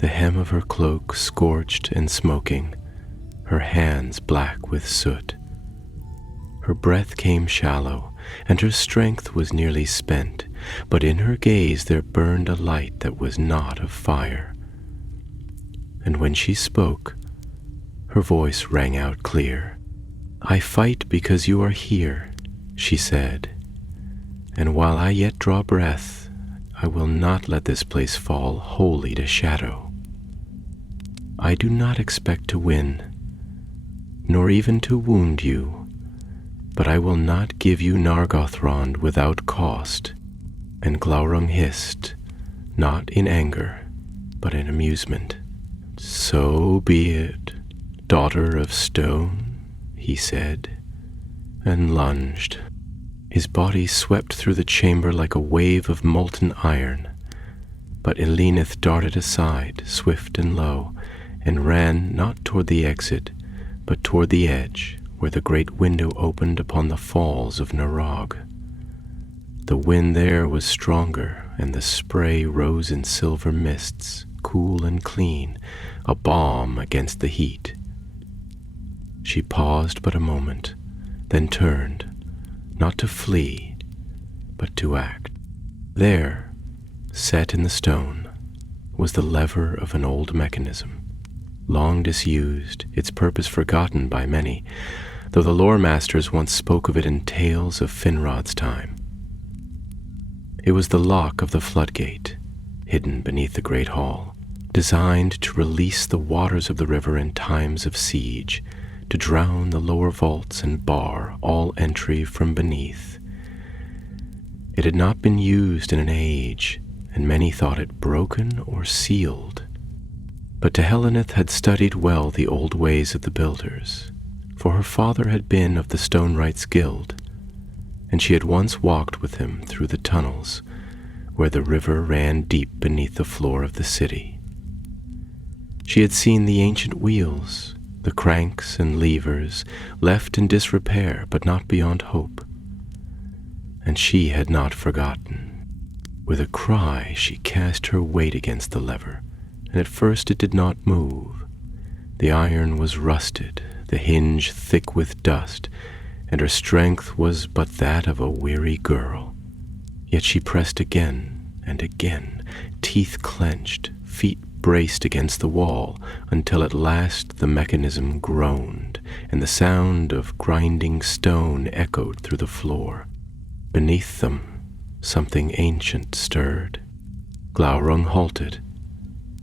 the hem of her cloak scorched and smoking, her hands black with soot. Her breath came shallow, and her strength was nearly spent, but in her gaze there burned a light that was not of fire. And when she spoke, her voice rang out clear. I fight because you are here, she said, and while I yet draw breath, I will not let this place fall wholly to shadow. I do not expect to win, nor even to wound you, but I will not give you Nargothrond without cost. And Glaurung hissed, not in anger, but in amusement. So be it, daughter of stone, he said, and lunged. His body swept through the chamber like a wave of molten iron, but Eleneth darted aside, swift and low, and ran not toward the exit, but toward the edge, where the great window opened upon the falls of Narog. The wind there was stronger, and the spray rose in silver mists, cool and clean, a balm against the heat. She paused but a moment, then turned, not to flee, but to act. There, set in the stone, was the lever of an old mechanism, long disused, its purpose forgotten by many, though the lore masters once spoke of it in tales of Finrod's time. It was the lock of the floodgate, hidden beneath the great hall, designed to release the waters of the river in times of siege, to drown the lower vaults and bar all entry from beneath. It had not been used in an age, and many thought it broken or sealed. But Teheleneth had studied well the old ways of the builders, for her father had been of the Stonewrights Guild, and she had once walked with him through the tunnels where the river ran deep beneath the floor of the city. She had seen the ancient wheels, the cranks and levers, left in disrepair but not beyond hope, and she had not forgotten. With a cry, she cast her weight against the lever, and at first it did not move. The iron was rusted, the hinge thick with dust, and her strength was but that of a weary girl. Yet she pressed again and again, teeth clenched, feet braced against the wall, until at last the mechanism groaned, and the sound of grinding stone echoed through the floor. Beneath them, something ancient stirred. Glaurung halted,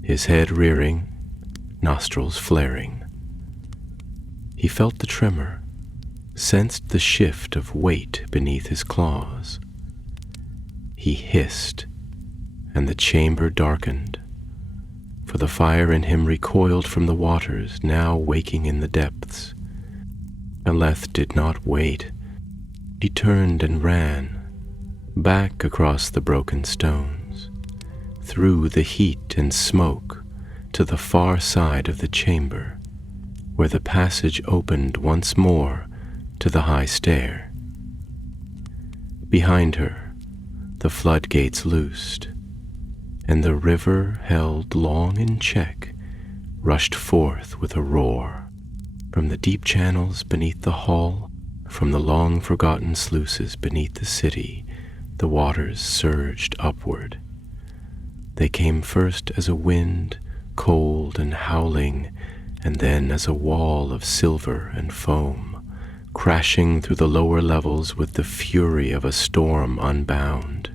his head rearing, nostrils flaring. He felt the tremor, sensed the shift of weight beneath his claws. He hissed, and the chamber darkened, for the fire in him recoiled from the waters now waking in the depths. Aleth did not wait. He turned and ran, back across the broken stones, through the heat and smoke, to the far side of the chamber, where the passage opened once more to the high stair. Behind her, the floodgates loosed, and the river, held long in check, rushed forth with a roar. From the deep channels beneath the hall, from the long-forgotten sluices beneath the city, the waters surged upward. They came first as a wind, cold and howling, and then as a wall of silver and foam, crashing through the lower levels with the fury of a storm unbound.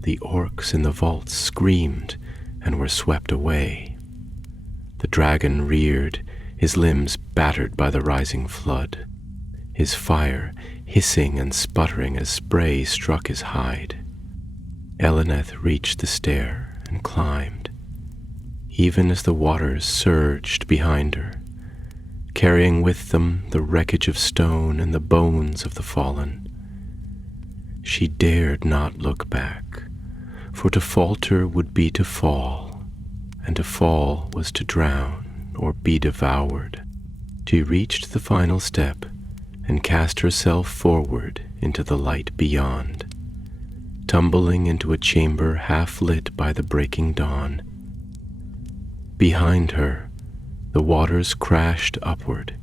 The orcs in the vaults screamed and were swept away. The dragon reared, his limbs battered by the rising flood, his fire hissing and sputtering as spray struck his hide. Eleneth reached the stair and climbed, even as the waters surged behind her, carrying with them the wreckage of stone and the bones of the fallen. She dared not look back, for to falter would be to fall, and to fall was to drown or be devoured. She reached the final step and cast herself forward into the light beyond, tumbling into a chamber half lit by the breaking dawn. Behind her, the waters crashed upward,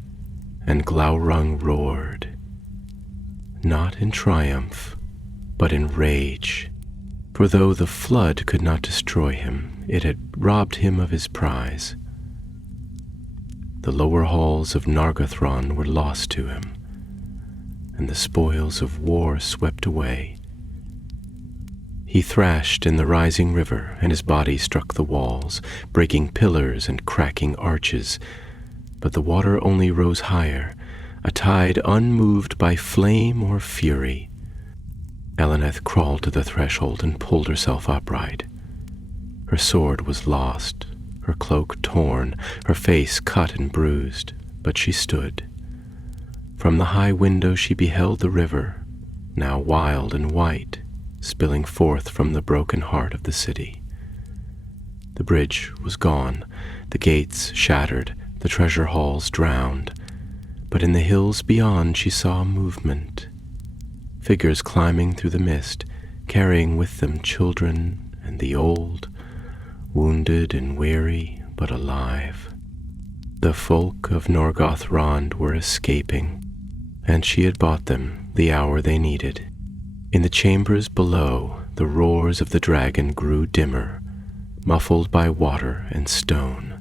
and Glaurung roared, not in triumph, but in rage. For though the flood could not destroy him, it had robbed him of his prize. The lower halls of Nargothrond were lost to him, and the spoils of war swept away. He thrashed in the rising river, and his body struck the walls, breaking pillars and cracking arches. But the water only rose higher, a tide unmoved by flame or fury. Eleneth crawled to the threshold and pulled herself upright. Her sword was lost, her cloak torn, her face cut and bruised, but she stood. From the high window she beheld the river, now wild and white, spilling forth from the broken heart of the city. The bridge was gone, the gates shattered, the treasure halls drowned, but in the hills beyond she saw movement. Figures climbing through the mist, carrying with them children and the old, wounded and weary, but alive. The folk of Nargothrond were escaping, and she had bought them the hour they needed. In the chambers below, the roars of the dragon grew dimmer, muffled by water and stone.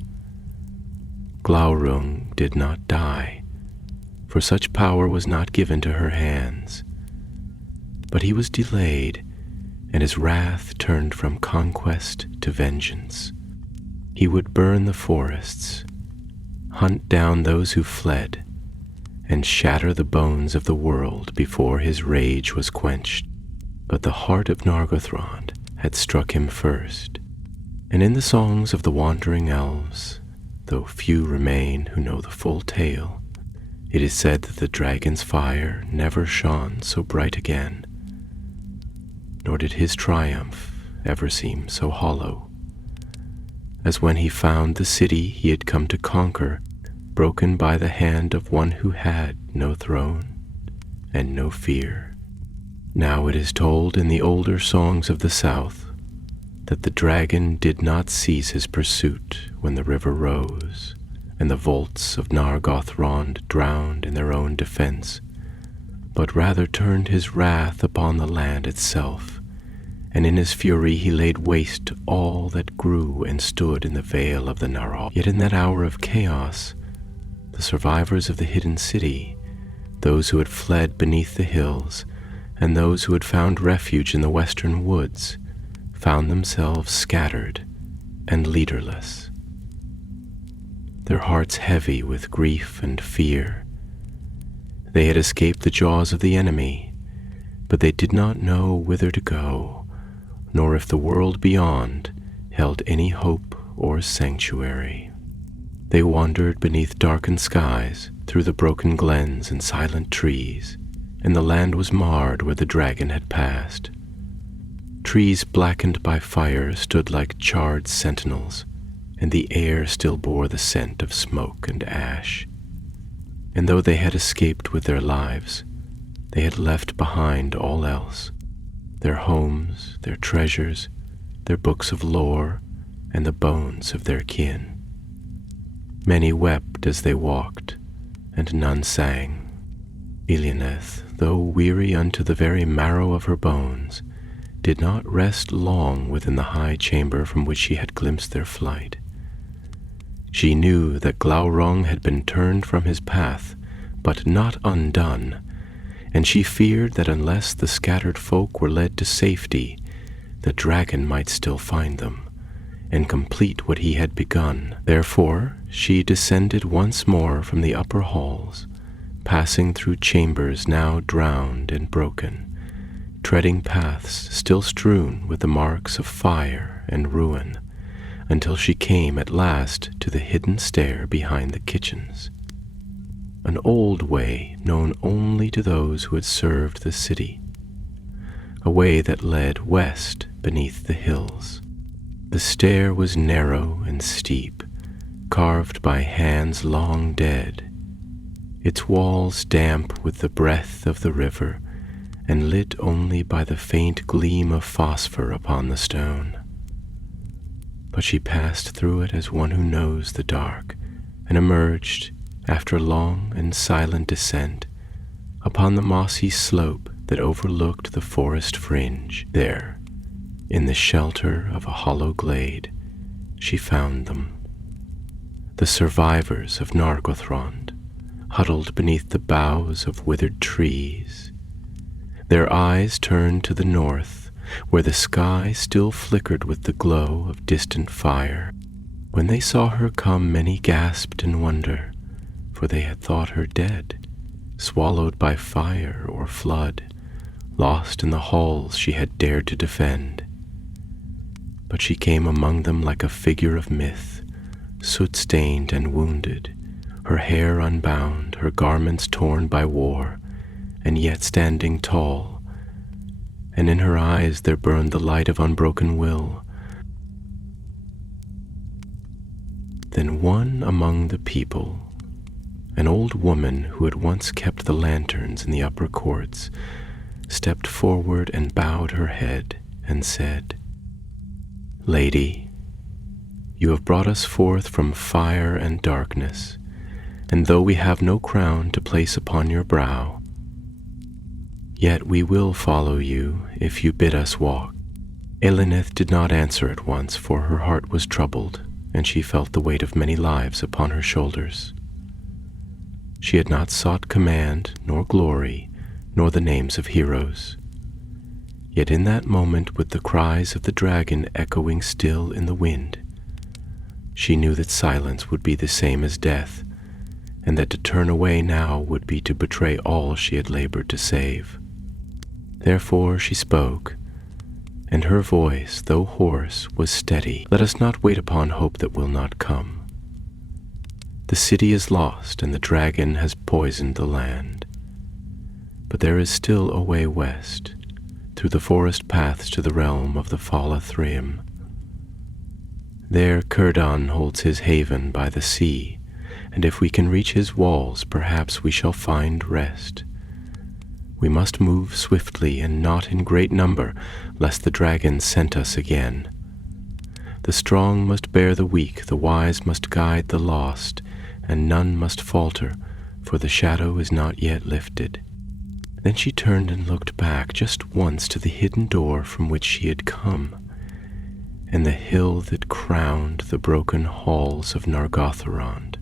Glaurung did not die, for such power was not given to her hands. But he was delayed, and his wrath turned from conquest to vengeance. He would burn the forests, hunt down those who fled, and shatter the bones of the world before his rage was quenched. But the heart of Nargothrond had struck him first, and in the songs of the wandering elves, though few remain who know the full tale, it is said that the dragon's fire never shone so bright again, nor did his triumph ever seem so hollow, as when he found the city he had come to conquer broken by the hand of one who had no throne and no fear. Now it is told in the older songs of the south that the dragon did not cease his pursuit when the river rose, and the vaults of Nargothrond drowned in their own defense, but rather turned his wrath upon the land itself, and in his fury he laid waste all that grew and stood in the vale of the Narog. Yet in that hour of chaos, the survivors of the hidden city, those who had fled beneath the hills, and those who had found refuge in the western woods, found themselves scattered and leaderless, their hearts heavy with grief and fear. They had escaped the jaws of the enemy, but they did not know whither to go, nor if the world beyond held any hope or sanctuary. They wandered beneath darkened skies, through the broken glens and silent trees, and the land was marred where the dragon had passed. Trees blackened by fire stood like charred sentinels, and the air still bore the scent of smoke and ash. And though they had escaped with their lives, they had left behind all else: their homes, their treasures, their books of lore, and the bones of their kin. Many wept as they walked, and none sang. Elianeth, though weary unto the very marrow of her bones, did not rest long within the high chamber from which she had glimpsed their flight. She knew that Glaurung had been turned from his path, but not undone, and she feared that unless the scattered folk were led to safety, the dragon might still find them, and complete what he had begun. Therefore she descended once more from the upper halls, passing through chambers now drowned and broken, treading paths still strewn with the marks of fire and ruin, until she came at last to the hidden stair behind the kitchens, an old way known only to those who had served the city, a way that led west beneath the hills. The stair was narrow and steep, carved by hands long dead, its walls damp with the breath of the river, and lit only by the faint gleam of phosphor upon the stone. But she passed through it as one who knows the dark, and emerged, after a long and silent descent, upon the mossy slope that overlooked the forest fringe. There, in the shelter of a hollow glade, she found them, the survivors of Nargothrond, huddled beneath the boughs of withered trees, their eyes turned to the north, where the sky still flickered with the glow of distant fire. When they saw her come, many gasped in wonder, for they had thought her dead, swallowed by fire or flood, lost in the halls she had dared to defend. But she came among them like a figure of myth, soot-stained and wounded, her hair unbound, her garments torn by war, and yet standing tall, and in her eyes there burned the light of unbroken will. Then one among the people, an old woman who had once kept the lanterns in the upper courts, stepped forward and bowed her head and said, "Lady, you have brought us forth from fire and darkness, and though we have no crown to place upon your brow, yet we will follow you if you bid us walk." Elianeth did not answer at once, for her heart was troubled, and she felt the weight of many lives upon her shoulders. She had not sought command, nor glory, nor the names of heroes. Yet in that moment, with the cries of the dragon echoing still in the wind, she knew that silence would be the same as death, and that to turn away now would be to betray all she had labored to save. Therefore she spoke, and her voice, though hoarse, was steady. "Let us not wait upon hope that will not come. The city is lost, and the dragon has poisoned the land. But there is still a way west, through the forest paths to the realm of the Fala Thrim. There Curdon holds his haven by the sea, and if we can reach his walls, perhaps we shall find rest. We must move swiftly and not in great number, lest the dragon scent us again. The strong must bear the weak, the wise must guide the lost, and none must falter, for the shadow is not yet lifted." Then she turned and looked back just once to the hidden door from which she had come, and the hill that crowned the broken halls of Nargothrond.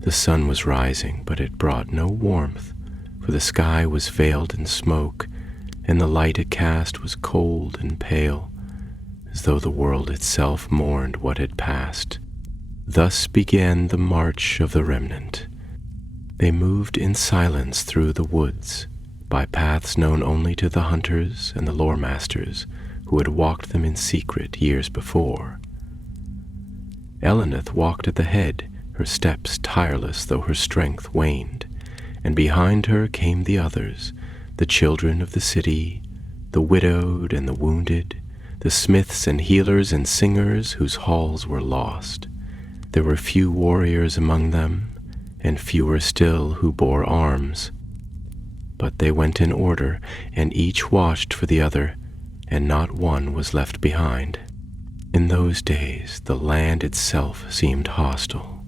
The sun was rising, but it brought no warmth, for the sky was veiled in smoke, and the light it cast was cold and pale, as though the world itself mourned what had passed. Thus began the march of the remnant. They moved in silence through the woods, by paths known only to the hunters and the lore masters who had walked them in secret years before. Eleneth walked at the head, her steps tireless though her strength waned, and behind her came the others, the children of the city, the widowed and the wounded, the smiths and healers and singers whose halls were lost. There were few warriors among them, and fewer still who bore arms. But they went in order, and each watched for the other, and not one was left behind. In those days the land itself seemed hostile.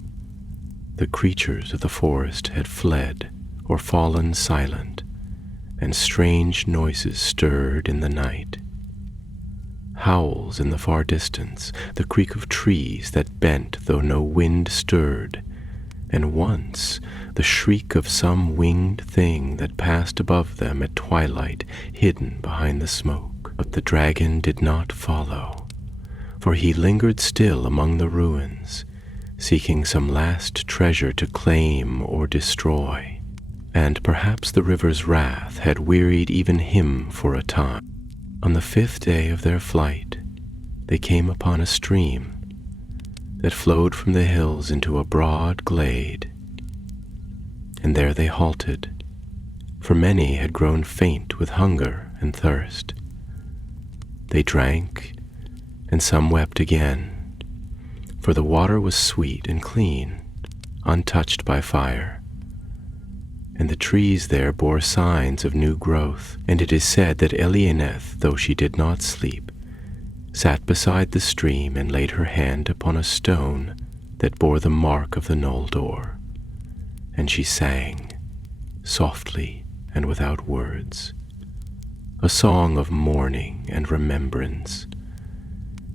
The creatures of the forest had fled or fallen silent, and strange noises stirred in the night. Howls in the far distance, the creak of trees that bent though no wind stirred, and once the shriek of some winged thing that passed above them at twilight, hidden behind the smoke. But the dragon did not follow, for he lingered still among the ruins, seeking some last treasure to claim or destroy. And perhaps the river's wrath had wearied even him for a time. On the 5th day of their flight, they came upon a stream that flowed from the hills into a broad glade, and there they halted, for many had grown faint with hunger and thirst. They drank, and some wept again, for the water was sweet and clean, untouched by fire, and the trees there bore signs of new growth, and it is said that Elianeth, though she did not sleep, sat beside the stream and laid her hand upon a stone that bore the mark of the Noldor, and she sang, softly and without words, a song of mourning and remembrance,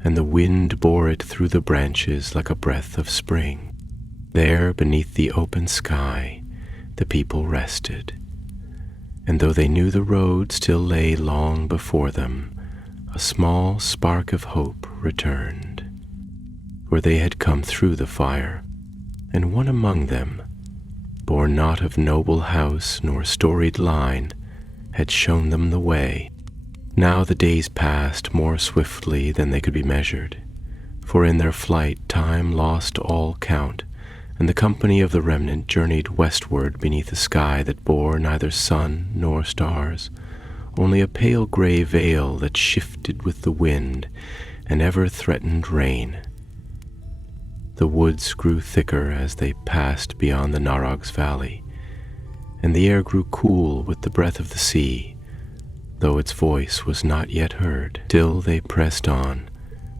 and the wind bore it through the branches like a breath of spring. There, beneath the open sky, the people rested, and though they knew the road still lay long before them, a small spark of hope returned, for they had come through the fire, and one among them, born not of noble house nor storied line, had shown them the way. Now the days passed more swiftly than they could be measured, for in their flight time lost all count, and the company of the remnant journeyed westward beneath a sky that bore neither sun nor stars, only a pale gray veil that shifted with the wind and ever threatened rain. The woods grew thicker as they passed beyond the Narog's valley, and the air grew cool with the breath of the sea, though its voice was not yet heard. Still they pressed on,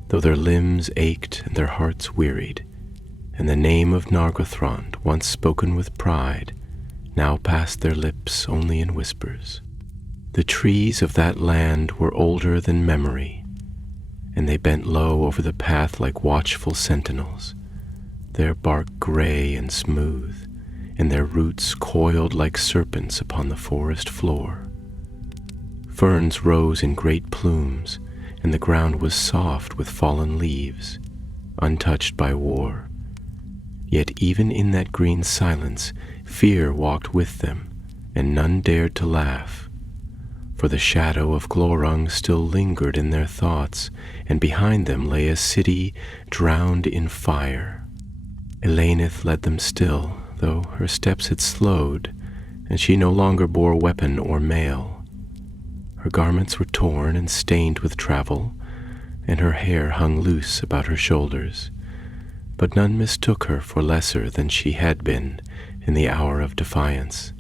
though their limbs ached and their hearts wearied, and the name of Nargothrond, once spoken with pride, now passed their lips only in whispers. The trees of that land were older than memory, and they bent low over the path like watchful sentinels, their bark gray and smooth, and their roots coiled like serpents upon the forest floor. Ferns rose in great plumes, and the ground was soft with fallen leaves, untouched by war. Yet even in that green silence, fear walked with them, and none dared to laugh, for the shadow of Glorung still lingered in their thoughts, and behind them lay a city drowned in fire. Eleneth led them still, though her steps had slowed, and she no longer bore weapon or mail. Her garments were torn and stained with travel, and her hair hung loose about her shoulders, but none mistook her for lesser than she had been in the hour of defiance.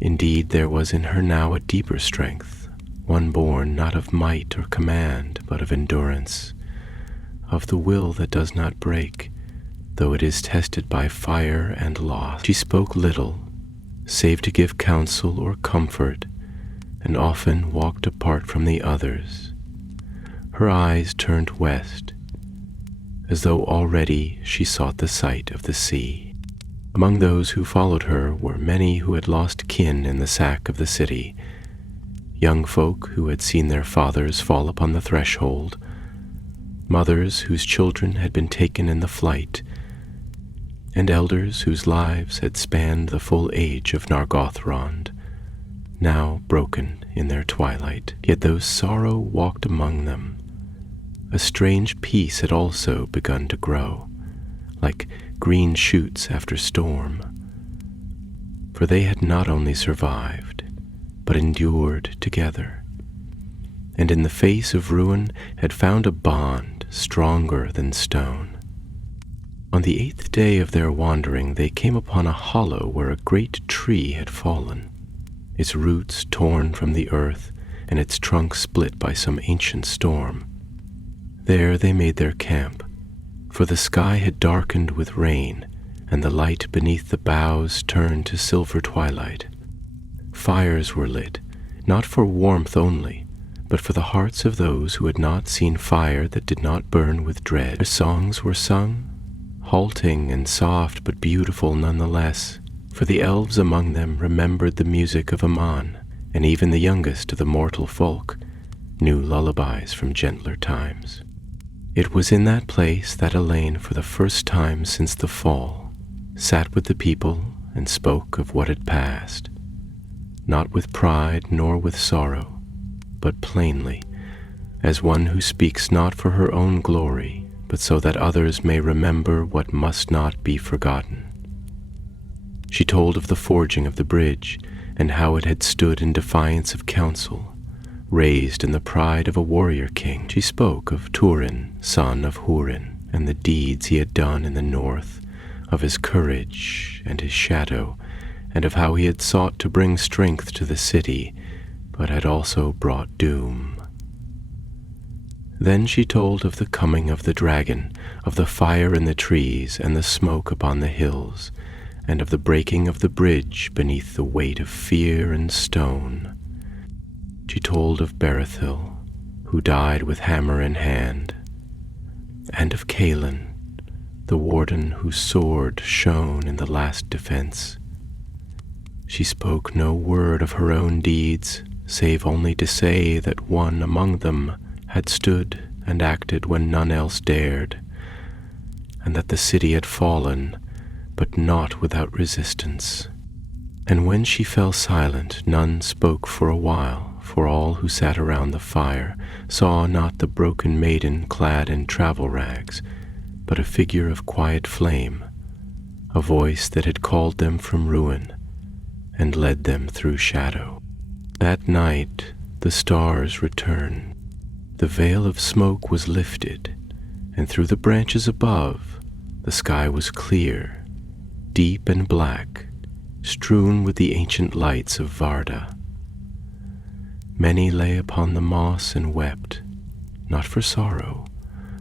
Indeed, there was in her now a deeper strength, one born not of might or command, but of endurance, of the will that does not break, though it is tested by fire and loss. She spoke little, save to give counsel or comfort, and often walked apart from the others. Her eyes turned west, as though already she sought the sight of the sea. Among those who followed her were many who had lost kin in the sack of the city, young folk who had seen their fathers fall upon the threshold, mothers whose children had been taken in the flight, and elders whose lives had spanned the full age of Nargothrond, now broken in their twilight. Yet though sorrow walked among them, a strange peace had also begun to grow, like green shoots after storm. For they had not only survived, but endured together, and in the face of ruin had found a bond stronger than stone. On the 8th day of their wandering, they came upon a hollow where a great tree had fallen, its roots torn from the earth and its trunk split by some ancient storm. There they made their camp, for the sky had darkened with rain, and the light beneath the boughs turned to silver twilight. Fires were lit, not for warmth only, but for the hearts of those who had not seen fire that did not burn with dread. Their songs were sung, halting and soft but beautiful nonetheless, for the elves among them remembered the music of Aman, and even the youngest of the mortal folk knew lullabies from gentler times. It was in that place that Elaine, for the first time since the fall, sat with the people and spoke of what had passed, not with pride nor with sorrow, but plainly, as one who speaks not for her own glory, but so that others may remember what must not be forgotten. She told of the forging of the bridge, and how it had stood in defiance of counsel, raised in the pride of a warrior king. She spoke of Turin, son of Hurin, and the deeds he had done in the north, of his courage and his shadow, and of how he had sought to bring strength to the city, but had also brought doom. Then she told of the coming of the dragon, of the fire in the trees and the smoke upon the hills, and of the breaking of the bridge beneath the weight of fear and stone. She told of Berethil, who died with hammer in hand, and of Calin, the warden whose sword shone in the last defense. She spoke no word of her own deeds, save only to say that one among them had stood and acted when none else dared, and that the city had fallen, but not without resistance. And when she fell silent, none spoke for a while, for all who sat around the fire saw not the broken maiden clad in travel rags, but a figure of quiet flame, a voice that had called them from ruin and led them through shadow. That night the stars returned. The veil of smoke was lifted, and through the branches above the sky was clear, deep and black, strewn with the ancient lights of Varda. Many lay upon the moss and wept, not for sorrow,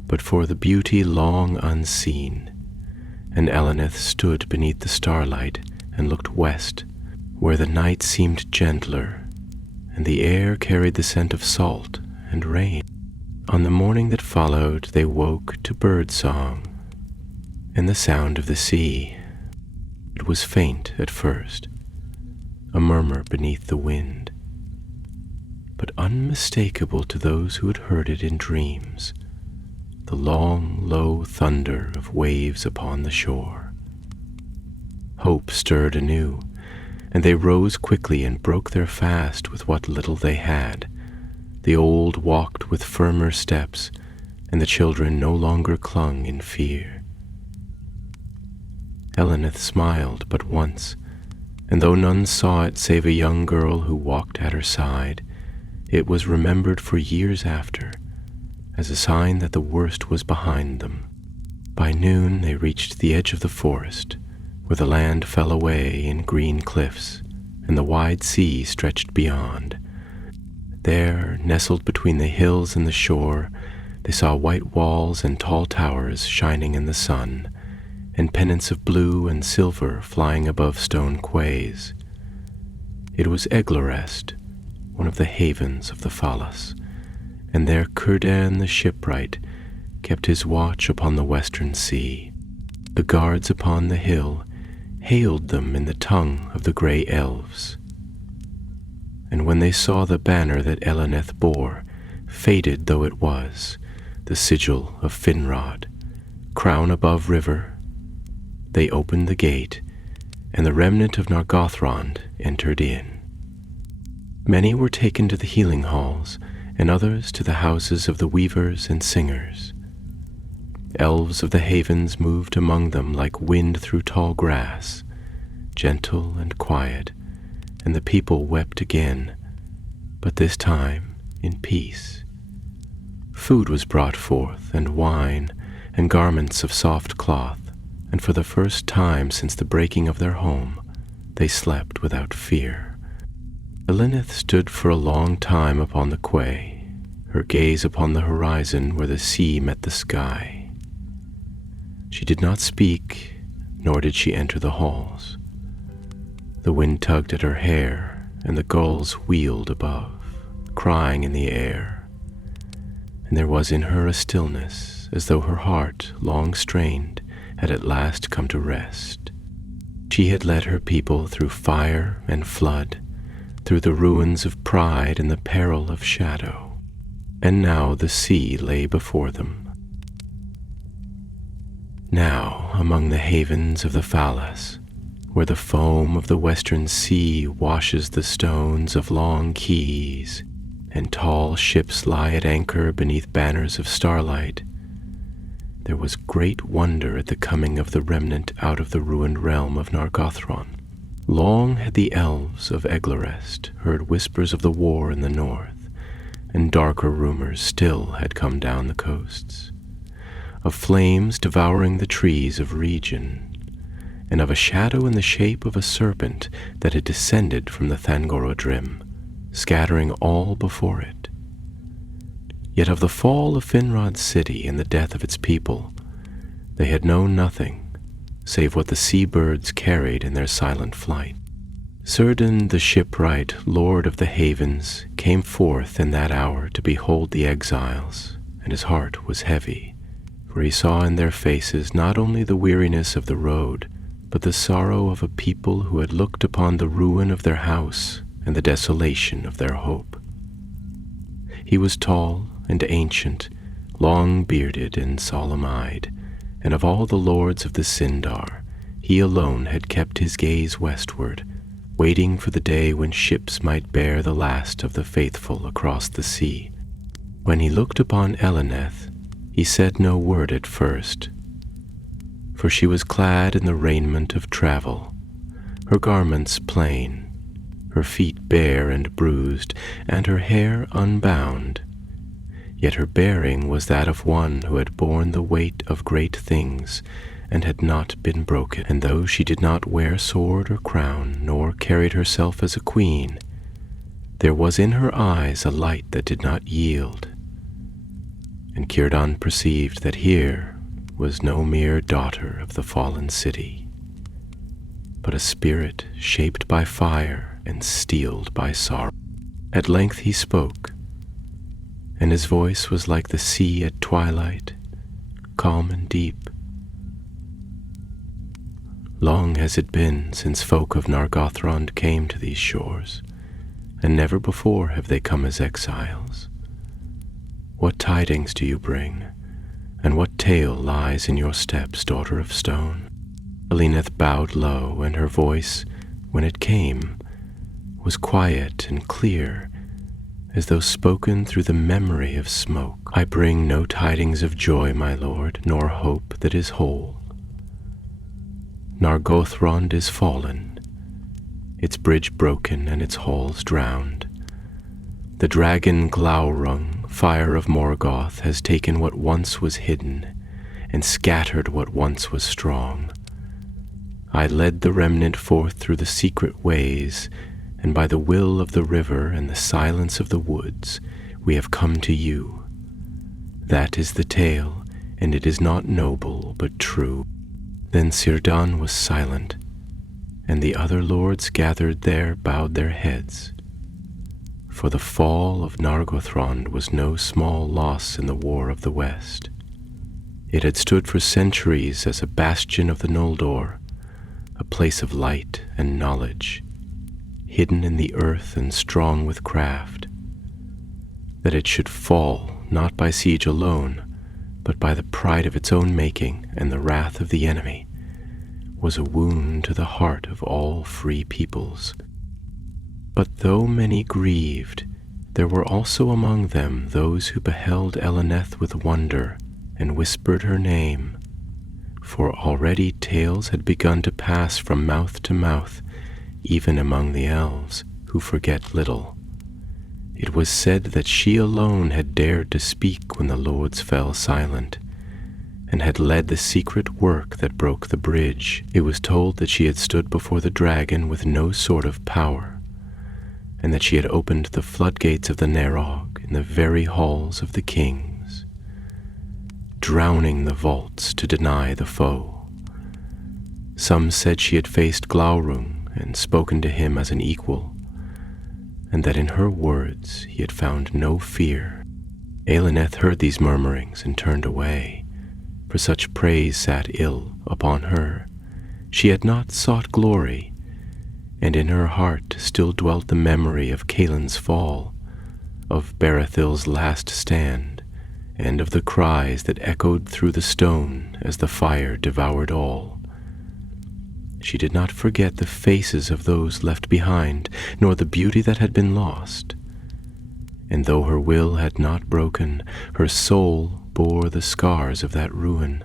but for the beauty long unseen. And Elenith stood beneath the starlight and looked west, where the night seemed gentler, and the air carried the scent of salt and rain. On the morning that followed, they woke to bird song and the sound of the sea. It was faint at first, a murmur beneath the wind, but unmistakable to those who had heard it in dreams, the long, low thunder of waves upon the shore. Hope stirred anew, and they rose quickly and broke their fast with what little they had. The old walked with firmer steps, and the children no longer clung in fear. Elenith smiled but once, and though none saw it save a young girl who walked at her side, it was remembered for years after, as a sign that the worst was behind them. By noon they reached the edge of the forest, where the land fell away in green cliffs, and the wide sea stretched beyond. There, nestled between the hills and the shore, they saw white walls and tall towers shining in the sun, and pennants of blue and silver flying above stone quays. It was Eglarest, one of the havens of the Falas, and there Círdan the shipwright kept his watch upon the western sea. The guards upon the hill hailed them in the tongue of the grey elves. And when they saw the banner that Eleneth bore, faded though it was, the sigil of Finrod, crown above river, they opened the gate, and the remnant of Nargothrond entered in. Many were taken to the healing halls, and others to the houses of the weavers and singers. Elves of the havens moved among them like wind through tall grass, gentle and quiet, and the people wept again, but this time in peace. Food was brought forth, and wine, and garments of soft cloth, and for the first time since the breaking of their home, they slept without fear. Eleneth stood for a long time upon the quay, her gaze upon the horizon where the sea met the sky. She did not speak, nor did she enter the halls. The wind tugged at her hair, and the gulls wheeled above, crying in the air. And there was in her a stillness, as though her heart, long strained, had at last come to rest. She had led her people through fire and flood, through the ruins of pride and the peril of shadow, and now the sea lay before them. Now, among the havens of the Falas, where the foam of the western sea washes the stones of long quays, and tall ships lie at anchor beneath banners of starlight, there was great wonder at the coming of the remnant out of the ruined realm of Nargothrond. Long had the elves of Eglarest heard whispers of the war in the north, and darker rumors still had come down the coasts, of flames devouring the trees of Region, and of a shadow in the shape of a serpent that had descended from the Thangorodrim, scattering all before it. Yet of the fall of Finrod's city and the death of its people, they had known nothing, save what the sea-birds carried in their silent flight. Círdan the shipwright, lord of the havens, came forth in that hour to behold the exiles, and his heart was heavy, for he saw in their faces not only the weariness of the road, but the sorrow of a people who had looked upon the ruin of their house and the desolation of their hope. He was tall and ancient, long-bearded and solemn-eyed, and of all the lords of the Sindar, he alone had kept his gaze westward, waiting for the day when ships might bear the last of the faithful across the sea. When he looked upon Eleneth, he said no word at first, for she was clad in the raiment of travel, her garments plain, her feet bare and bruised, and her hair unbound. Yet her bearing was that of one who had borne the weight of great things, and had not been broken. And though she did not wear sword or crown, nor carried herself as a queen, there was in her eyes a light that did not yield. And Círdan perceived that here was no mere daughter of the fallen city, but a spirit shaped by fire and steeled by sorrow. At length he spoke, and his voice was like the sea at twilight, calm and deep. Long has it been since folk of Nargothrond came to these shores, and never before have they come as exiles. What tidings do you bring, and what tale lies in your steps, daughter of stone? Eleneth bowed low, and her voice, when it came, was quiet and clear, as though spoken through the memory of smoke. I bring no tidings of joy, my lord, nor hope that is whole. Nargothrond is fallen, its bridge broken and its halls drowned. The dragon Glaurung, fire of Morgoth, has taken what once was hidden, and scattered what once was strong. I led the remnant forth through the secret ways, and by the will of the river and the silence of the woods, we have come to you. That is the tale, and it is not noble, but true." Then Círdan was silent, and the other lords gathered there bowed their heads. For the fall of Nargothrond was no small loss in the War of the West. It had stood for centuries as a bastion of the Noldor, a place of light and knowledge, hidden in the earth and strong with craft. That it should fall, not by siege alone, but by the pride of its own making and the wrath of the enemy, was a wound to the heart of all free peoples. But though many grieved, there were also among them those who beheld Eleneth with wonder and whispered her name, for already tales had begun to pass from mouth to mouth, even among the elves, who forget little. It was said that she alone had dared to speak when the lords fell silent, and had led the secret work that broke the bridge. It was told that she had stood before the dragon with no sort of power, and that she had opened the floodgates of the Narog in the very halls of the kings, drowning the vaults to deny the foe. Some said she had faced Glaurung and spoken to him as an equal, and that in her words he had found no fear. Eleneth heard these murmurings and turned away, for such praise sat ill upon her. She had not sought glory, and in her heart still dwelt the memory of Caelin's fall, of Barathil's last stand, and of the cries that echoed through the stone as the fire devoured all. She did not forget the faces of those left behind, nor the beauty that had been lost. And though her will had not broken, her soul bore the scars of that ruin.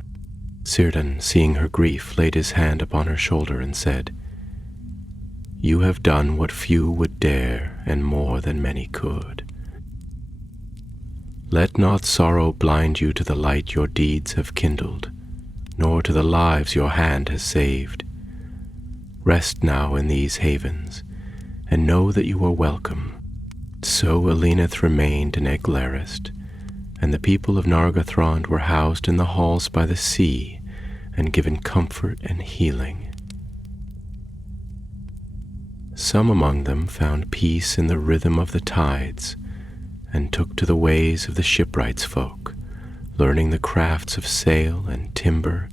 Círdan, seeing her grief, laid his hand upon her shoulder and said, "You have done what few would dare, and more than many could. Let not sorrow blind you to the light your deeds have kindled, nor to the lives your hand has saved. Rest now in these havens, and know that you are welcome." So Eleneth remained in Eglarist, and the people of Nargothrond were housed in the halls by the sea and given comfort and healing. Some among them found peace in the rhythm of the tides, and took to the ways of the shipwrights folk, learning the crafts of sail and timber,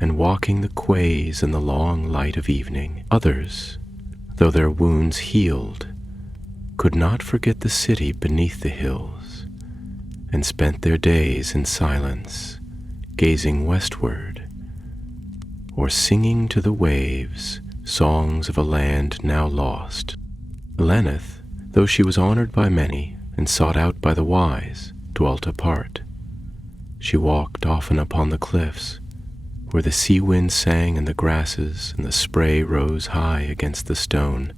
and walking the quays in the long light of evening. Others, though their wounds healed, could not forget the city beneath the hills, and spent their days in silence, gazing westward, or singing to the waves songs of a land now lost. Eleneth, though she was honored by many and sought out by the wise, dwelt apart. She walked often upon the cliffs, where the sea wind sang in the grasses and the spray rose high against the stone,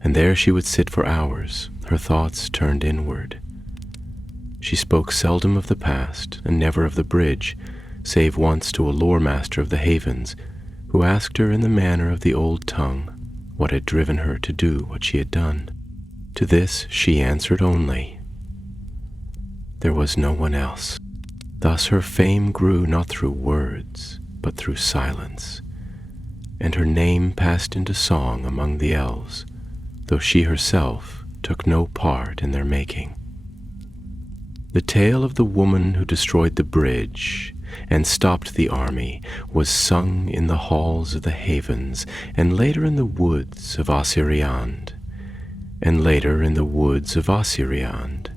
and there she would sit for hours, her thoughts turned inward. She spoke seldom of the past, and never of the bridge, save once to a lore master of the havens, who asked her in the manner of the old tongue what had driven her to do what she had done. To this she answered only, "There was no one else." Thus her fame grew not through words, but through silence, and her name passed into song among the elves, though she herself took no part in their making. The tale of the woman who destroyed the bridge and stopped the army was sung in the halls of the havens, and later in the woods of Osiriand, and later in the woods of Osiriand,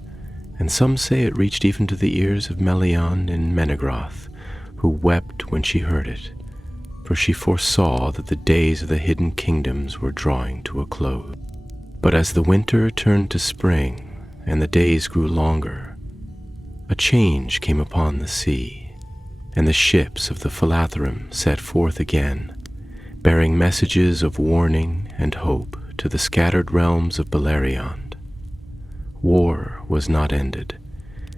and some say it reached even to the ears of Melian in Menegroth, who wept when she heard it, for she foresaw that the days of the hidden kingdoms were drawing to a close. But as the winter turned to spring, and the days grew longer, a change came upon the sea, and the ships of the Philathrum set forth again, bearing messages of warning and hope to the scattered realms of Beleriand. War was not ended,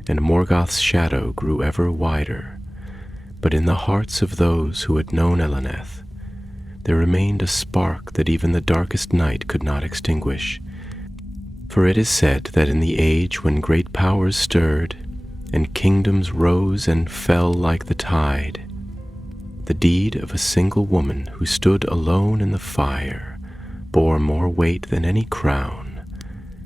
and Morgoth's shadow grew ever wider, but in the hearts of those who had known Eleneth, there remained a spark that even the darkest night could not extinguish. For it is said that in the age when great powers stirred, and kingdoms rose and fell like the tide, the deed of a single woman who stood alone in the fire bore more weight than any crown,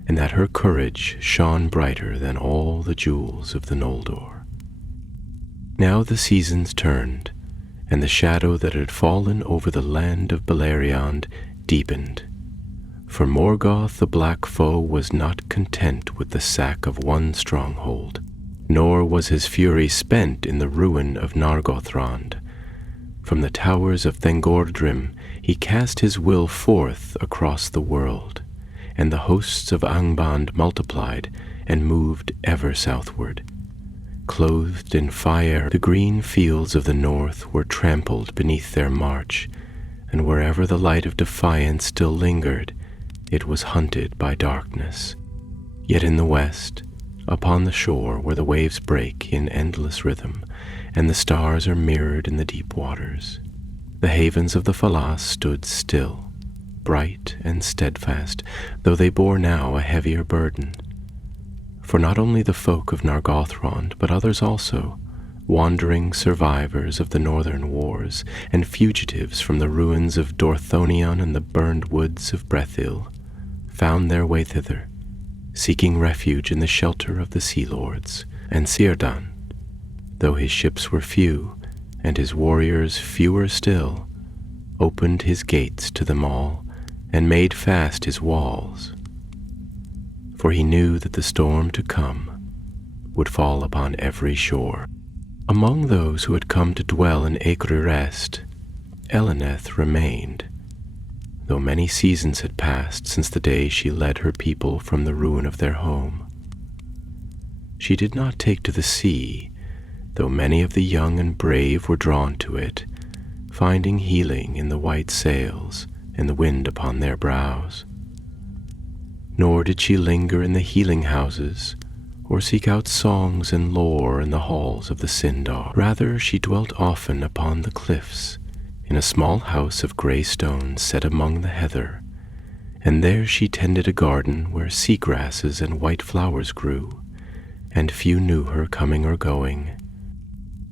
and that her courage shone brighter than all the jewels of the Noldor. Now the seasons turned, and the shadow that had fallen over the land of Beleriand deepened. For Morgoth the Black Foe was not content with the sack of one stronghold, nor was his fury spent in the ruin of Nargothrond. From the towers of Thengordrim he cast his will forth across the world, and the hosts of Angband multiplied and moved ever southward. Clothed in fire, the green fields of the north were trampled beneath their march, and wherever the light of defiance still lingered, it was hunted by darkness. Yet in the west, upon the shore where the waves break in endless rhythm, and the stars are mirrored in the deep waters, the havens of the Falas stood still, bright and steadfast, though they bore now a heavier burden. For not only the folk of Nargothrond, but others also, wandering survivors of the northern wars, and fugitives from the ruins of Dorthonion and the burned woods of Brethil, found their way thither, seeking refuge in the shelter of the Sea Lords. And Círdan, though his ships were few, and his warriors fewer still, opened his gates to them all, and made fast his walls. For he knew that the storm to come would fall upon every shore. Among those who had come to dwell in Acre Rest, Eleneth remained, though many seasons had passed since the day she led her people from the ruin of their home. She did not take to the sea, though many of the young and brave were drawn to it, finding healing in the white sails and the wind upon their brows. Nor did she linger in the healing houses, or seek out songs and lore in the halls of the Sindar. Rather, she dwelt often upon the cliffs, in a small house of grey stone set among the heather, and there she tended a garden where sea grasses and white flowers grew, and few knew her coming or going.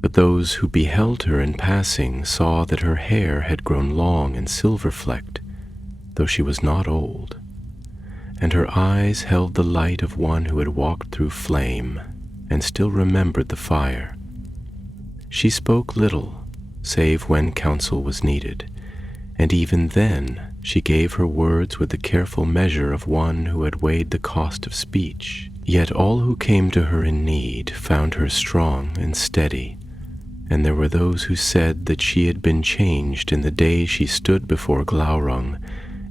But those who beheld her in passing saw that her hair had grown long and silver-flecked, though she was not old, and her eyes held the light of one who had walked through flame and still remembered the fire. She spoke little, save when counsel was needed, and even then she gave her words with the careful measure of one who had weighed the cost of speech. Yet all who came to her in need found her strong and steady, and there were those who said that she had been changed in the day she stood before Glaurung,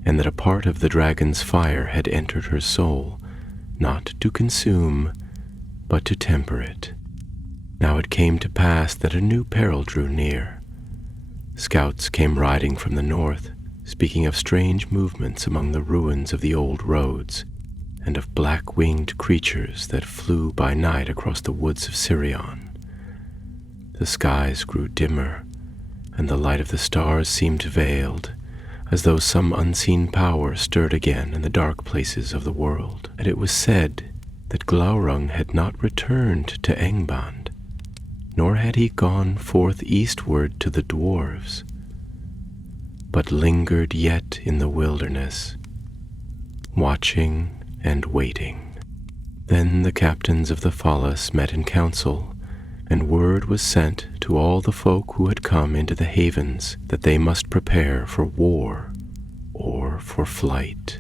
and that a part of the dragon's fire had entered her soul, not to consume, but to temper it. Now it came to pass that a new peril drew near. Scouts came riding from the north, speaking of strange movements among the ruins of the old roads, and of black-winged creatures that flew by night across the woods of Sirion. The skies grew dimmer, and the light of the stars seemed veiled, as though some unseen power stirred again in the dark places of the world. And it was said that Glaurung had not returned to Angband, nor had he gone forth eastward to the dwarves, but lingered yet in the wilderness, watching and waiting. Then the captains of the Falas met in council, and word was sent to all the folk who had come into the havens that they must prepare for war or for flight.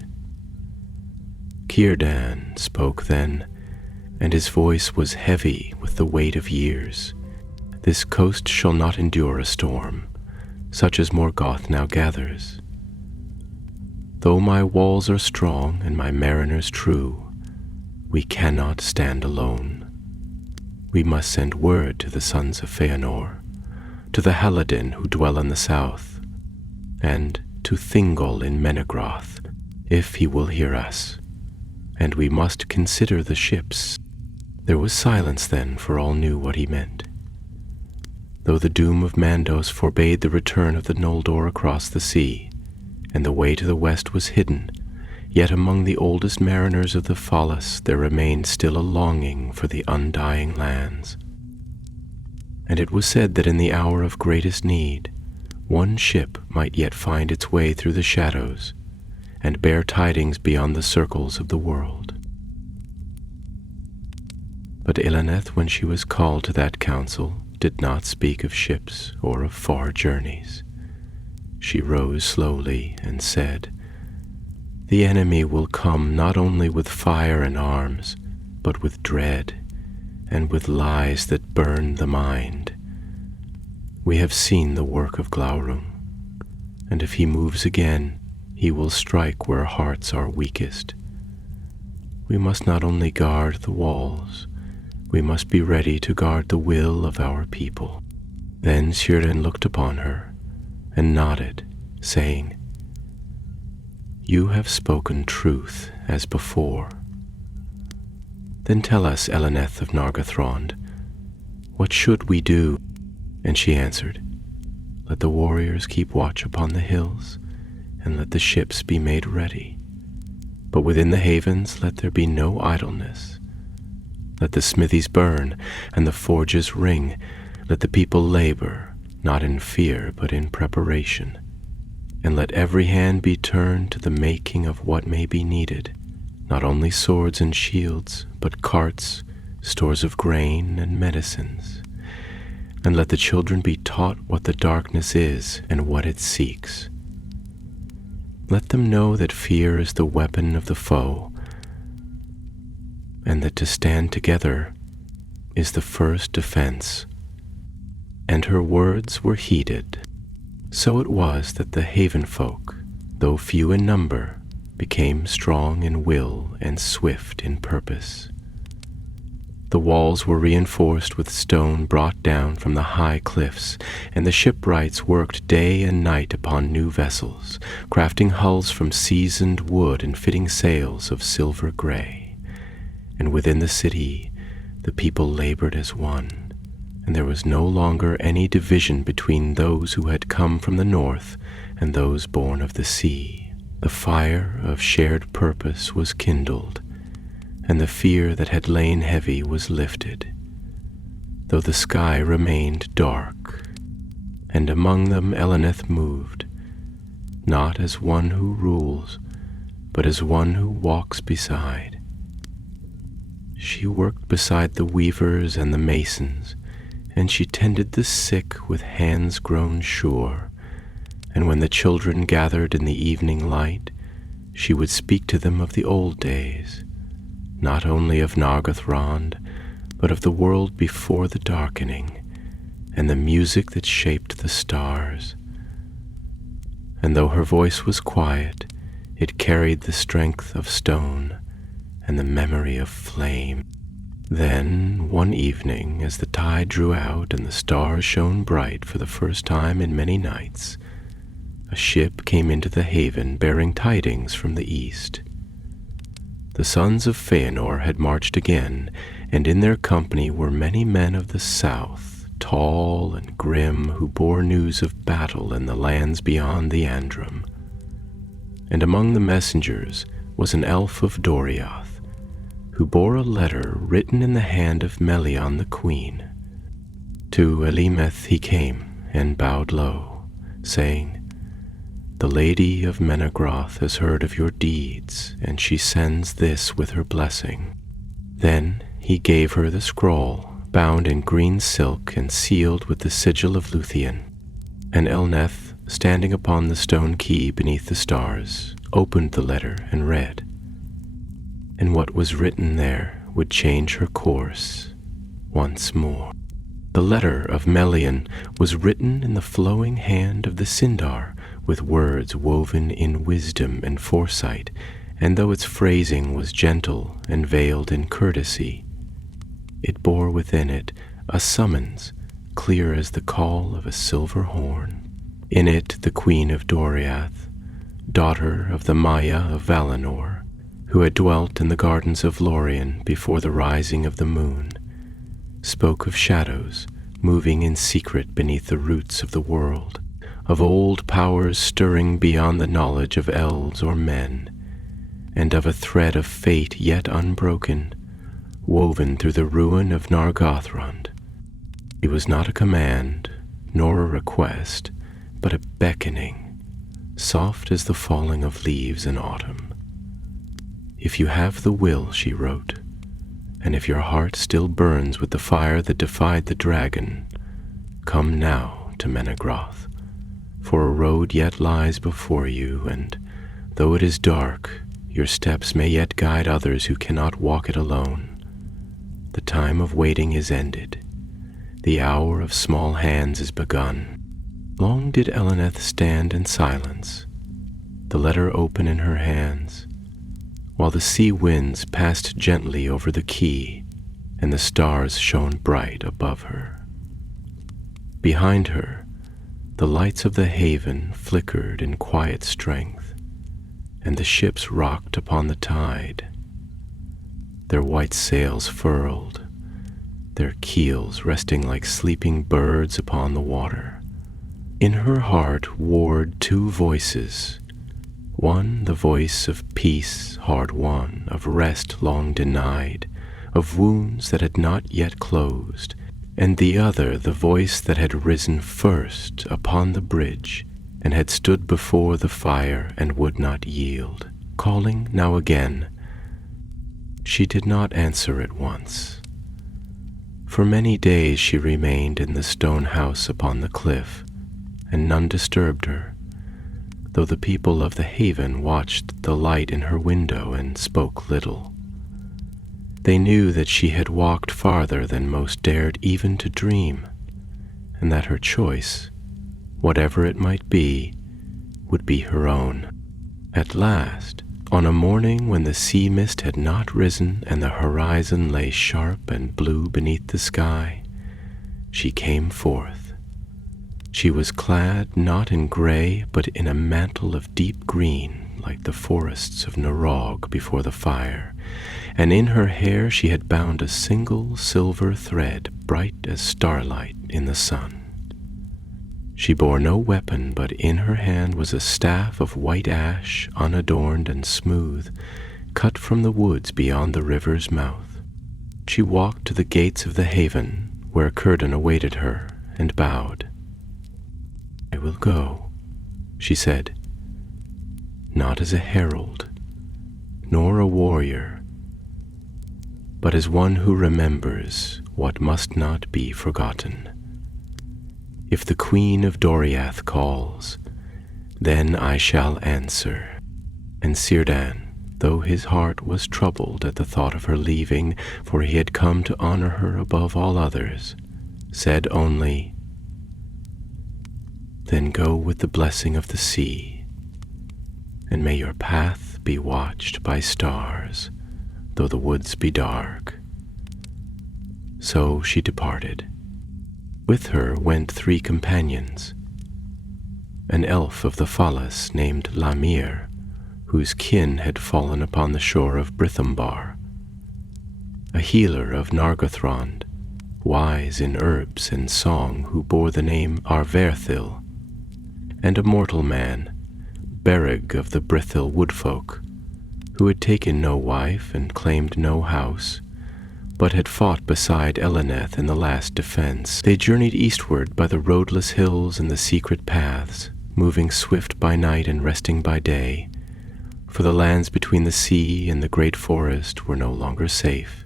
Círdan spoke then, and his voice was heavy with the weight of years. This coast shall not endure a storm, such as Morgoth now gathers. Though my walls are strong and my mariners true, we cannot stand alone. We must send word to the sons of Feanor, to the Haladin who dwell in the south, and to Thingol in Menegroth, if he will hear us, and we must consider the ships. There was silence then, for all knew what he meant. Though the doom of Mandos forbade the return of the Noldor across the sea, and the way to the west was hidden, yet among the oldest mariners of the Falas there remained still a longing for the undying lands. And it was said that in the hour of greatest need, one ship might yet find its way through the shadows and bear tidings beyond the circles of the world. But Ilaneth, when she was called to that council, did not speak of ships or of far journeys. She rose slowly and said, "The enemy will come not only with fire and arms, but with dread and with lies that burn the mind. We have seen the work of Glaurung, and if he moves again, he will strike where hearts are weakest. We must not only guard the walls, we must be ready to guard the will of our people." Then Círdan looked upon her and nodded, saying, "You have spoken truth as before. Then tell us, Eleneth of Nargothrond, what should we do?" And she answered, "Let the warriors keep watch upon the hills, and let the ships be made ready. But within the havens let there be no idleness. Let the smithies burn, and the forges ring. Let the people labor, not in fear, but in preparation. And let every hand be turned to the making of what may be needed, not only swords and shields, but carts, stores of grain and medicines. And let the children be taught what the darkness is and what it seeks. Let them know that fear is the weapon of the foe, and that to stand together is the first defense." And her words were heeded. So it was that the haven folk, though few in number, became strong in will and swift in purpose. The walls were reinforced with stone brought down from the high cliffs, and the shipwrights worked day and night upon new vessels, crafting hulls from seasoned wood and fitting sails of silver gray. And within the city, the people labored as one, and there was no longer any division between those who had come from the north and those born of the sea. The fire of shared purpose was kindled, and the fear that had lain heavy was lifted, though the sky remained dark. And among them Eleneth moved, not as one who rules, but as one who walks beside. She worked beside the weavers and the masons, and she tended the sick with hands grown sure. And when the children gathered in the evening light, she would speak to them of the old days, not only of Nargothrond, but of the world before the darkening, and the music that shaped the stars. And though her voice was quiet, it carried the strength of stone and the memory of flame. Then, one evening, as the tide drew out and the stars shone bright for the first time in many nights, a ship came into the haven bearing tidings from the east. The sons of Feanor had marched again, and in their company were many men of the south, tall and grim, who bore news of battle in the lands beyond the Andrum. And among the messengers was an elf of Doriath, who bore a letter written in the hand of Melion the queen. To Elimeth he came and bowed low, saying, "The lady of Menegroth has heard of your deeds, and she sends this with her blessing." Then he gave her the scroll, bound in green silk and sealed with the sigil of Luthien. And Elneth, standing upon the stone quay beneath the stars, opened the letter and read. And what was written there would change her course once more. The letter of Melion was written in the flowing hand of the Sindar, with words woven in wisdom and foresight, and though its phrasing was gentle and veiled in courtesy, it bore within it a summons clear as the call of a silver horn. In it the Queen of Doriath, daughter of the Maya of Valinor, who had dwelt in the gardens of Lorien before the rising of the moon, spoke of shadows moving in secret beneath the roots of the world, of old powers stirring beyond the knowledge of elves or men, and of a thread of fate yet unbroken, woven through the ruin of Nargothrond. It was not a command, nor a request, but a beckoning, soft as the falling of leaves in autumn. "If you have the will," she wrote, "and if your heart still burns with the fire that defied the dragon, come now to Menegroth, for a road yet lies before you, and though it is dark, your steps may yet guide others who cannot walk it alone. The time of waiting is ended. The hour of small hands is begun." Long did Eleneth stand in silence, the letter open in her hands, while the sea winds passed gently over the quay and the stars shone bright above her. Behind her, the lights of the haven flickered in quiet strength, and the ships rocked upon the tide, their white sails furled, their keels resting like sleeping birds upon the water. In her heart warred two voices, one the voice of peace hard won, of rest long denied, of wounds that had not yet closed, and the other the voice that had risen first upon the bridge and had stood before the fire and would not yield, calling now again. She did not answer at once. For many days she remained in the stone house upon the cliff, and none disturbed her, though the people of the haven watched the light in her window and spoke little. They knew that she had walked farther than most dared even to dream, and that her choice, whatever it might be, would be her own. At last, on a morning when the sea mist had not risen and the horizon lay sharp and blue beneath the sky, she came forth. She was clad not in gray, but in a mantle of deep green, like the forests of Narog before the fire, and in her hair she had bound a single silver thread, bright as starlight in the sun. She bore no weapon, but in her hand was a staff of white ash, unadorned and smooth, cut from the woods beyond the river's mouth. She walked to the gates of the haven, where Círdan awaited her, and bowed. "I will go," she said, "not as a herald, nor a warrior, but as one who remembers what must not be forgotten. If the Queen of Doriath calls, then I shall answer." And Círdan, though his heart was troubled at the thought of her leaving, for he had come to honor her above all others, said only, "Then go with the blessing of the sea, and may your path be watched by stars, though the woods be dark." So she departed. With her went 3 companions, an elf of the Falas named Lamir, whose kin had fallen upon the shore of Brithumbar, a healer of Nargothrond, wise in herbs and song, who bore the name Arverthil, and a mortal man, Berig of the Brithil woodfolk, who had taken no wife and claimed no house, but had fought beside Eleneth in the last defense. They journeyed eastward by the roadless hills and the secret paths, moving swift by night and resting by day, for the lands between the sea and the great forest were no longer safe.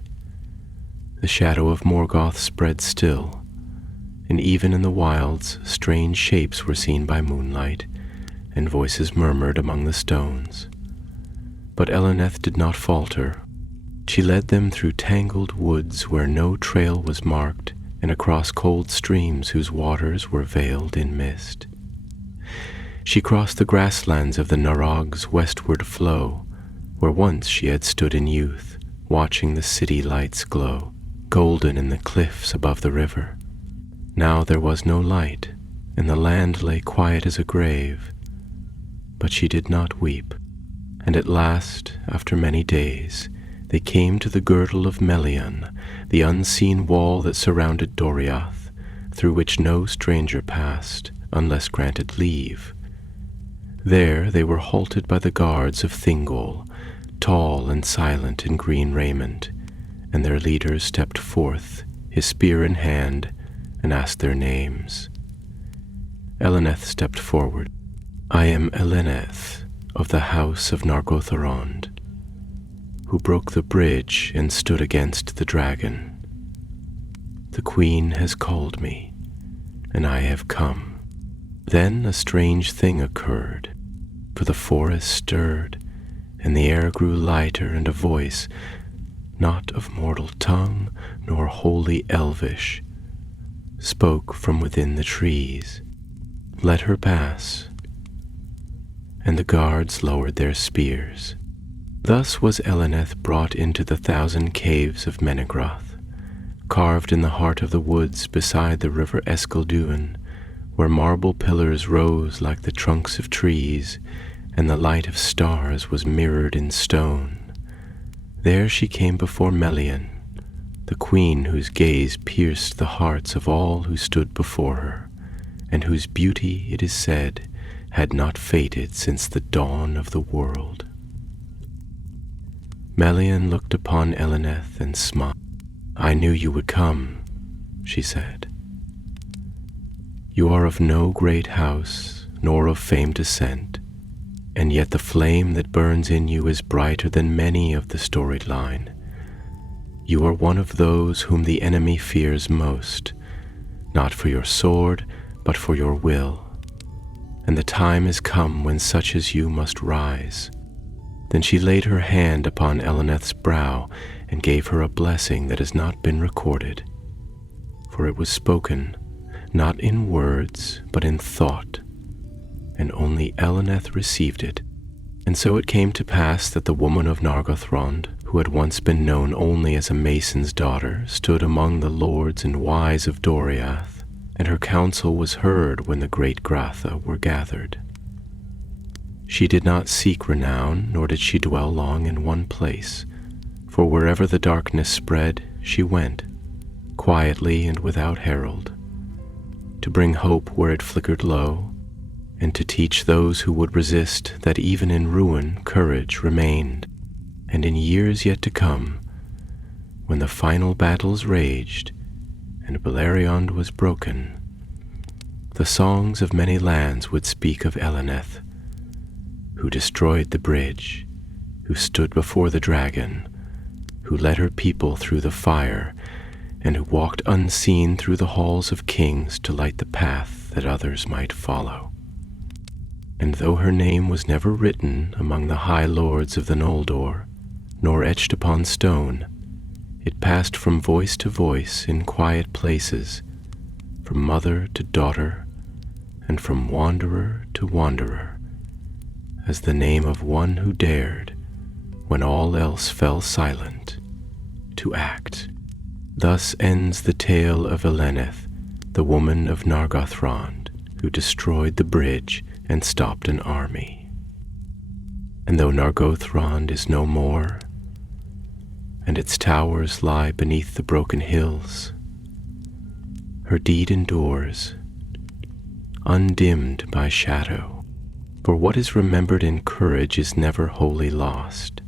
The shadow of Morgoth spread still, and even in the wilds strange shapes were seen by moonlight, and voices murmured among the stones. But Eleneth did not falter. She led them through tangled woods where no trail was marked, and across cold streams whose waters were veiled in mist. She crossed the grasslands of the Narog's westward flow, where once she had stood in youth, watching the city lights glow, golden in the cliffs above the river. Now there was no light, and the land lay quiet as a grave. But she did not weep, and at last, after many days, they came to the girdle of Melion, the unseen wall that surrounded Doriath, through which no stranger passed unless granted leave. There they were halted by the guards of Thingol, tall and silent in green raiment, and their leader stepped forth, his spear in hand, and asked their names. Eleneth stepped forward. "I am Eleneth, of the house of Nargothrond, who broke the bridge and stood against the dragon. The queen has called me, and I have come." Then a strange thing occurred, for the forest stirred, and the air grew lighter, and a voice, not of mortal tongue, nor wholly elvish, spoke from within the trees. "Let her pass." And the guards lowered their spears. Thus was Eleneth brought into the 1,000 caves of Menegroth, carved in the heart of the woods beside the river Escalduin, where marble pillars rose like the trunks of trees, and the light of stars was mirrored in stone. There she came before Melian, the queen whose gaze pierced the hearts of all who stood before her, and whose beauty, it is said, had not faded since the dawn of the world. Melian looked upon Eleneth and smiled. "I knew you would come," she said. "You are of no great house, nor of famed descent, and yet the flame that burns in you is brighter than many of the storied line. You are one of those whom the enemy fears most, not for your sword, but for your will. And the time is come when such as you must rise." Then she laid her hand upon Eleneth's brow and gave her a blessing that has not been recorded, for it was spoken not in words, but in thought, and only Eleneth received it. And so it came to pass that the woman of Nargothrond, who had once been known only as a mason's daughter, stood among the lords and wise of Doriath, and her counsel was heard when the great Gratha were gathered. She did not seek renown, nor did she dwell long in one place, for wherever the darkness spread, she went, quietly and without herald, to bring hope where it flickered low, and to teach those who would resist that even in ruin courage remained. And in years yet to come, when the final battles raged and Beleriand was broken, the songs of many lands would speak of Eleneth, who destroyed the bridge, who stood before the dragon, who led her people through the fire, and who walked unseen through the halls of kings to light the path that others might follow. And though her name was never written among the high lords of the Noldor, nor etched upon stone, it passed from voice to voice in quiet places, from mother to daughter, and from wanderer to wanderer, as the name of one who dared, when all else fell silent, to act. Thus ends the tale of Eleneth, the woman of Nargothrond, who destroyed the bridge and stopped an army. And though Nargothrond is no more, and its towers lie beneath the broken hills, her deed endures, undimmed by shadow, for what is remembered in courage is never wholly lost.